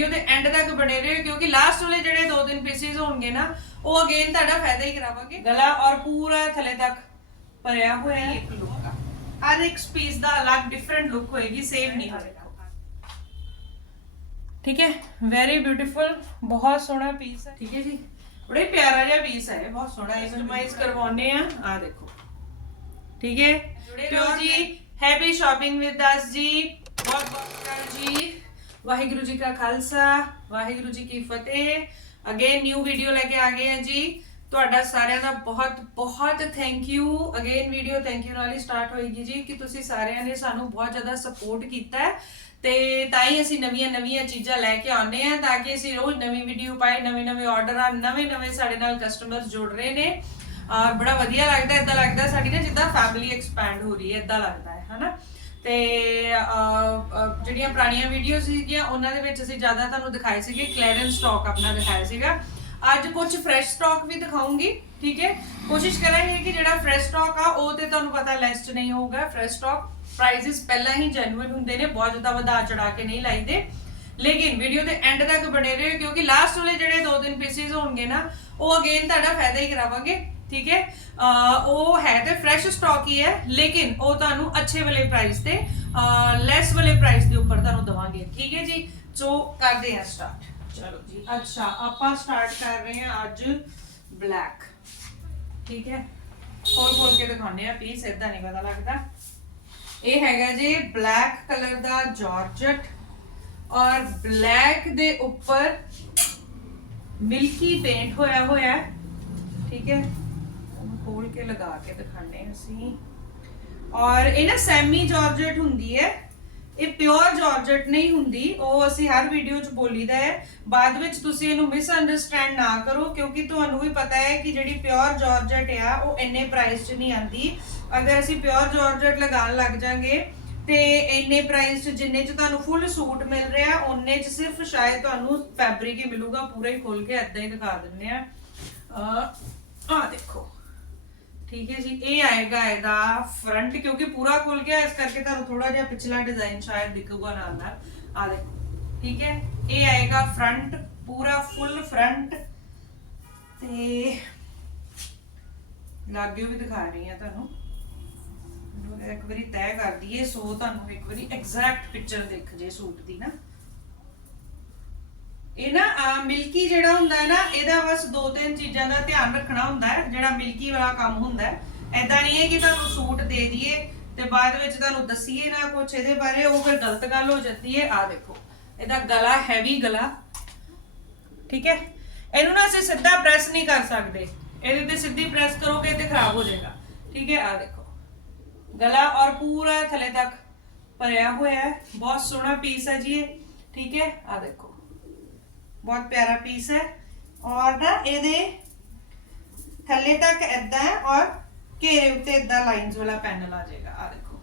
Video ਦੇ and ਤੱਕ ਬਣੇ ਰਹੋ ਕਿਉਂਕਿ ਲਾਸਟ ਵਾਲੇ ਜਿਹੜੇ ਦੋ ਤਿੰਨ ਪੀਸਿਸ ਹੋਣਗੇ ਨਾ ਉਹ ਅਗੇਨ ਤੁਹਾਡਾ ਫਾਇਦਾ ਹੀ ਕਰਾਵਾਂਗੇ। ਗਲਾ ਔਰ ਪੂਰਾ ਥੱਲੇ ਤੱਕ ਭਰਿਆ ਹੋਇਆ ਹੈ। ਇੱਕ ਲੁੱਕ ਆ। ਹਰ ਇੱਕ ਪੀਸ ਦਾ ਅਲੱਗ ਡਿਫਰੈਂਟ ਲੁੱਕ ਹੋਏਗੀ ਸੇਮ ਨਹੀਂ ਹੋਏਗਾ। ਠੀਕ ਹੈ? ਵੈਰੀ ਬਿਊਟੀਫੁਲ ਬਹੁਤ ਸੋਹਣਾ ਪੀਸ ਹੈ। ਠੀਕ ਹੈ ਜੀ। ਬੜਾ ਪਿਆਰਾ ਜਿਹਾ ਪੀਸ ਹੈ ਬਹੁਤ ਸੋਹਣਾ ਕਸਟਮਾਈਜ਼ ਕਰਵਾਉਨੇ ਆ ਆ ਦੇਖੋ। ਠੀਕ ਹੈ? ਪਿਓ ਜੀ ਹੈਪੀ ਸ਼ਾਪਿੰਗ ਵਿਦ ਅਸ ਜੀ। ਬਹੁਤ ਬਹੁਤ ਜੀ। ਵਾਹਿਗੁਰੂ ਜੀ ਕਾ ਖਾਲਸਾ, ਵਾਹਿਗੁਰੂ ਜੀ ਕੀ ਫਤਿਹ। ਅਗੇਨ ਨਿਊ ਵੀਡੀਓ ਲੈ ਕੇ ਆ ਗਏ ਹਾਂ ਜੀ। ਤੁਹਾਡਾ ਸਾਰਿਆਂ ਦਾ ਬਹੁਤ ਬਹੁਤ thank you again video thank you ਨਾਲ ਹੀ ਸਟਾਰਟ ਹੋਏਗੀ ਜੀ ਕਿ ਤੁਸੀਂ ਸਾਰਿਆਂ ਨੇ ਸਾਨੂੰ ਬਹੁਤ ਜ਼ਿਆਦਾ ਸਪੋਰਟ ਕੀਤਾ। ਹੈ ਤੇ ਤਾਂ ਹੀ ਅਸੀਂ ਨਵੀਆਂ ਨਵੀਆਂ ਚੀਜ਼ਾਂ ਲੈ ਕੇ ਆਉਂਦੇ ਆ ਤਾਂ ਕਿ ਅਸੀਂ ਰੋਜ਼ ਨਵੀਂ ਵੀਡੀਓ ਪਾਏ ਨਵੇਂ ਨਵੇਂ ਆਰਡਰ ਆ ਨਵੇਂ ਨਵੇਂ ਸਾਡੇ ਨਾਲ ਕਸਟਮਰਸ ਜੁੜ ਰਹੇ ਨੇ। ਔਰ ਬੜਾ ਵਧੀਆ ਲੱਗਦਾ ਇਦਾਂ ਲੱਗਦਾ ਸਾਡੀ ਨਾ ਜਿੱਦਾਂ ਫੈਮਿਲੀ ਐਕਸਪੈਂਡ ਹੋ ਰਹੀ ਹੈ ਇਦਾਂ ਲੱਗਦਾ ਹੈ, ਹਨਾ? ਤੇ ਜਿਹੜੀਆਂ ਪੁਰਾਣੀਆਂ ਵੀਡੀਓਜ਼ ਸੀਗੀਆਂ, ਉਹਨਾਂ ਦੇ ਵਿੱਚ ਅਸੀਂ ਜ਼ਿਆਦਾ ਤੁਹਾਨੂੰ ਦਿਖਾਏ ਸੀਗੇ ਕਲੈਰੈਂਸ ਸਟਾਕ ਆਪਣਾ ਦਿਖਾਇਆ ਸੀਗਾ। ਅੱਜ ਕੁਝ ਫਰੈਸ਼ ਸਟਾਕ ਵੀ ਦਿਖਾਉਂਗੀ, ਠੀਕ ਹੈ? ਕੋਸ਼ਿਸ਼ ਕਰਾਂਗੇ ਕਿ ਜਿਹੜਾ ਫਰੈਸ਼ ਸਟਾਕ ਆ, ਉਹ ਤੇ ਤੁਹਾਨੂੰ ਪਤਾ ਲੈਸ ਚ ਨਹੀਂ ਹੋਊਗਾ। ਫਰੈਸ਼ ਸਟਾਕ ਪ੍ਰਾਈਸਿਸ ਪਹਿਲਾਂ ਹੀ ਜੈਨੂਇਨ ਹੁੰਦੇ ਨੇ, ਬਹੁਤ ਜ਼ਿਆਦਾ ਵਧਾ ਚੜਾ ਕੇ ਨਹੀਂ ਲਾਈਦੇ। ਲੇਕਿਨ ਵੀਡੀਓ ਦੇ ਐਂਡ ਤੱਕ ਬਣੇ ਰਹੋ, ਕਿਉਂਕਿ ਲਾਸਟ ਵਾਲੇ ਜਿਹੜੇ ਦੋ ਤਿੰਨ ਪੀਸਿਸ ਹੋਣਗੇ ਨਾ, ਉਹ ਅਗੇਨ ਤੁਹਾਡਾ ਫਾਇਦਾ ਹੀ ਕਰਾਵਾਂਗੇ। ਠੀਕ ਹੈ? ਉਹ ਹੈ ਤੇ ਫਰੈਸ਼ ਸਟਾਕ ਹੀ ਹੈ, ਲੇਕਿਨ ਉਹ ਤੁਹਾਨੂੰ ਅੱਛੇ ਵਾਲੇ ਪ੍ਰਾਈਸ ਤੇ ਲੈਸ ਵਾਲੇ ਪ੍ਰਾਈਸ ਦੇ ਉੱਪਰ ਤੁਹਾਨੂੰ ਦਵਾਂਗੇ। ਠੀਕ ਹੈ ਜੀ? ਸੋ ਕਰਦੇ ਹਾਂ ਸਟਾਰਟ ਚਲੋ ਜੀ। ਅੱਛਾ, ਆਪਾਂ ਸਟਾਰਟ ਕਰ ਰਹੇ ਹਾਂ ਅੱਜ ਬਲੈਕ ਠੀਕ ਹੈ? ਖੋਲ ਖੋਲ ਕੇ ਦਿਖਾਉਂਦੇ ਆ ਪੀਸ ਇਦਾਂ ਨਹੀਂ ਪਤਾ ਲੱਗਦਾ। ਇਹ ਹੈਗਾ ਜੀ ਬਲੈਕ ਕਲਰ ਦਾ ਜਾਰਜਟ ਔਰ ਬਲੈਕ ਦੇ ਉੱਪਰ ਮਿਲਕੀ ਪੇਂਟ ਹੋਇਆ ਹੋਇਆ ਠੀਕ ਹੈ? ਖੋਲ ਕੇ ਲਗਾ ਕੇ ਦਿਖਾਣੇ ਅਸੀਂ। ਔਰ ਇਹ ਨਾ ਸੈਮੀ ਜਾਰਜਟ ਹੁੰਦੀ ਹੈ। ਇਹ ਪਿਓਰ ਜਾਰਜਟ ਨਹੀਂ ਹੁੰਦੀ। ਉਹ ਅਸੀਂ ਹਰ ਵੀਡੀਓ 'ਚ ਬੋਲੀਦਾ ਹੈ। ਬਾਅਦ ਵਿੱਚ ਤੁਸੀਂ ਇਹਨੂੰ ਮਿਸ ਅੰਡਰਸਟੈਂਡ ਨਾ ਕਰੋ, ਕਿਉਂਕਿ ਤੁਹਾਨੂੰ ਵੀ ਪਤਾ ਹੈ ਕਿ ਜਿਹੜੀ ਪਿਓਰ ਜਾਰਜਟ ਆ, ਉਹ ਇੰਨੇ ਪ੍ਰਾਈਸ 'ਚ ਨਹੀਂ ਆਂਦੀ ਅਗਰ ਅਸੀਂ ਪਿਓਰ ਜਾਰਜਟ ਲਗਾਉਣ ਲੱਗ ਜਾਾਂਗੇ, ਤੇ ਇੰਨੇ ਪ੍ਰਾਈਸ 'ਚ ਜਿੰਨੇ 'ਚ ਤੁਹਾਨੂੰ ਫੁੱਲ ਸੂਟ ਮਿਲ ਰਿਹਾ ਉਹਨੇ 'ਚ ਸਿਰਫ ਸ਼ਾਇਦ ਤੁਹਾਨੂੰ ਫੈਬਰਿਕ ਹੀ ਮਿਲੂਗਾ। ਪੂਰਾ ਹੀ ਖੋਲ ਕੇ ਐਦਾਂ ਹੀ ਦਿਖਾ ਦਿੰਨੇ ਆ ਆ ਦੇਖੋ। ਠੀਕ ਹੈ ਜੀ, ਇਹ ਆਏਗਾ ਇਹਦਾ ਫਰੰਟ ਕਿਉਂਕਿ ਪੂਰਾ ਖੁੱਲ ਗਿਆ, ਇਸ ਕਰਕੇ ਤੁਹਾਨੂੰ ਥੋੜਾ ਜਿਹਾ ਪਿਛਲਾ ਡਿਜ਼ਾਈਨ ਸ਼ਾਇਦ ਦਿਖੂਗਾ ਨਾਲ ਨਾਲ। ਆ ਦੇਖੋ, ਠੀਕ ਹੈ, ਇਹ ਆਏਗਾ ਫਰੰਟ ਪੂਰਾ ਫੁੱਲ ਫਰੰਟ ਤੇ ਲਾਗੇ ਵੀ ਦਿਖਾ ਰਹੀ ਆ ਤੁਹਾਨੂੰ। ਇੱਕ ਵਾਰੀ ਤੈਅ ਕਰ ਦਈਏ ਸੋ ਤੁਹਾਨੂੰ ਇੱਕ ਵਾਰੀ ਐਗਜ਼ੈਕਟ ਪਿਕਚਰ ਦਿਖ ਜੇ ਸੂਟ ਦੀ ਨਾ। ਇਹ ਨਾ ਮਿਲਕੀ ਜਿਹੜਾ ਹੁੰਦਾ ਹੈ ਨਾ, ਇਹਦਾ ਬਸ ਦੋ ਤਿੰਨ ਚੀਜ਼ਾਂ ਦਾ ਧਿਆਨ ਰੱਖਣਾ ਹੁੰਦਾ ਹੈ, ਜਿਹੜਾ ਮਿਲਕੀ ਵਾਲਾ ਕੰਮ ਹੁੰਦਾ ਹੈ। ਐਦਾਂ ਨਹੀਂ ਹੈ ਕਿ ਤੁਹਾਨੂੰ ਸੂਟ ਦੇ ਦਈਏ ਤੇ ਬਾਅਦ ਵਿੱਚ ਤੁਹਾਨੂੰ ਦਸੀਏ ਨਾ ਕੁਝ ਇਹਦੇ ਬਾਰੇ, ਉਹ ਫਿਰ ਗਲਤ ਗੱਲ ਹੋ ਜਾਂਦੀ ਹੈ। ਆ ਦੇਖੋ, ਇਹਦਾ ਗਲਾ ਹੈਵੀ ਗਲਾ। ਠੀਕ ਹੈ? ਇਹਨੂੰ ਨਾ ਅਸੀਂ ਸਿੱਧਾ ਪ੍ਰੈਸ ਨਹੀਂ ਕਰ ਸਕਦੇ। ਇਹਦੇ ਤੇ ਸਿੱਧੀ ਪ੍ਰੈਸ ਕਰੋਗੇ ਤੇ ਖਰਾਬ ਹੋ ਜਾਏਗਾ। ਠੀਕ ਹੈ? ਆ ਦੇਖੋ। ਗਲਾ ਔਰ ਪੂਰਾ ਥੱਲੇ ਤੱਕ ਭਰਿਆ ਹੋਇਆ ਹੈ। ਬਹੁਤ ਸੋਹਣਾ ਪੀਸ ਹੈ ਜੀ ਇਹ। ਠੀਕ ਹੈ? ਆ ਦੇਖੋ। ਬਹੁਤ ਪਿਆਰਾ ਪੀਸ ਹੈ। ਔਰ ਨਾ ਇਹਦੇ ਥੱਲੇ ਤੱਕ ਐਦਾਂ ਹੈ ਔਰ ਘੇਰੇ ਉੱਤੇ ਐਦਾਂ ਲਾਈਨਸ ਵਾਲਾ ਪੈਨਲ ਆ ਜਾਏਗਾ। ਆ ਦੇਖੋ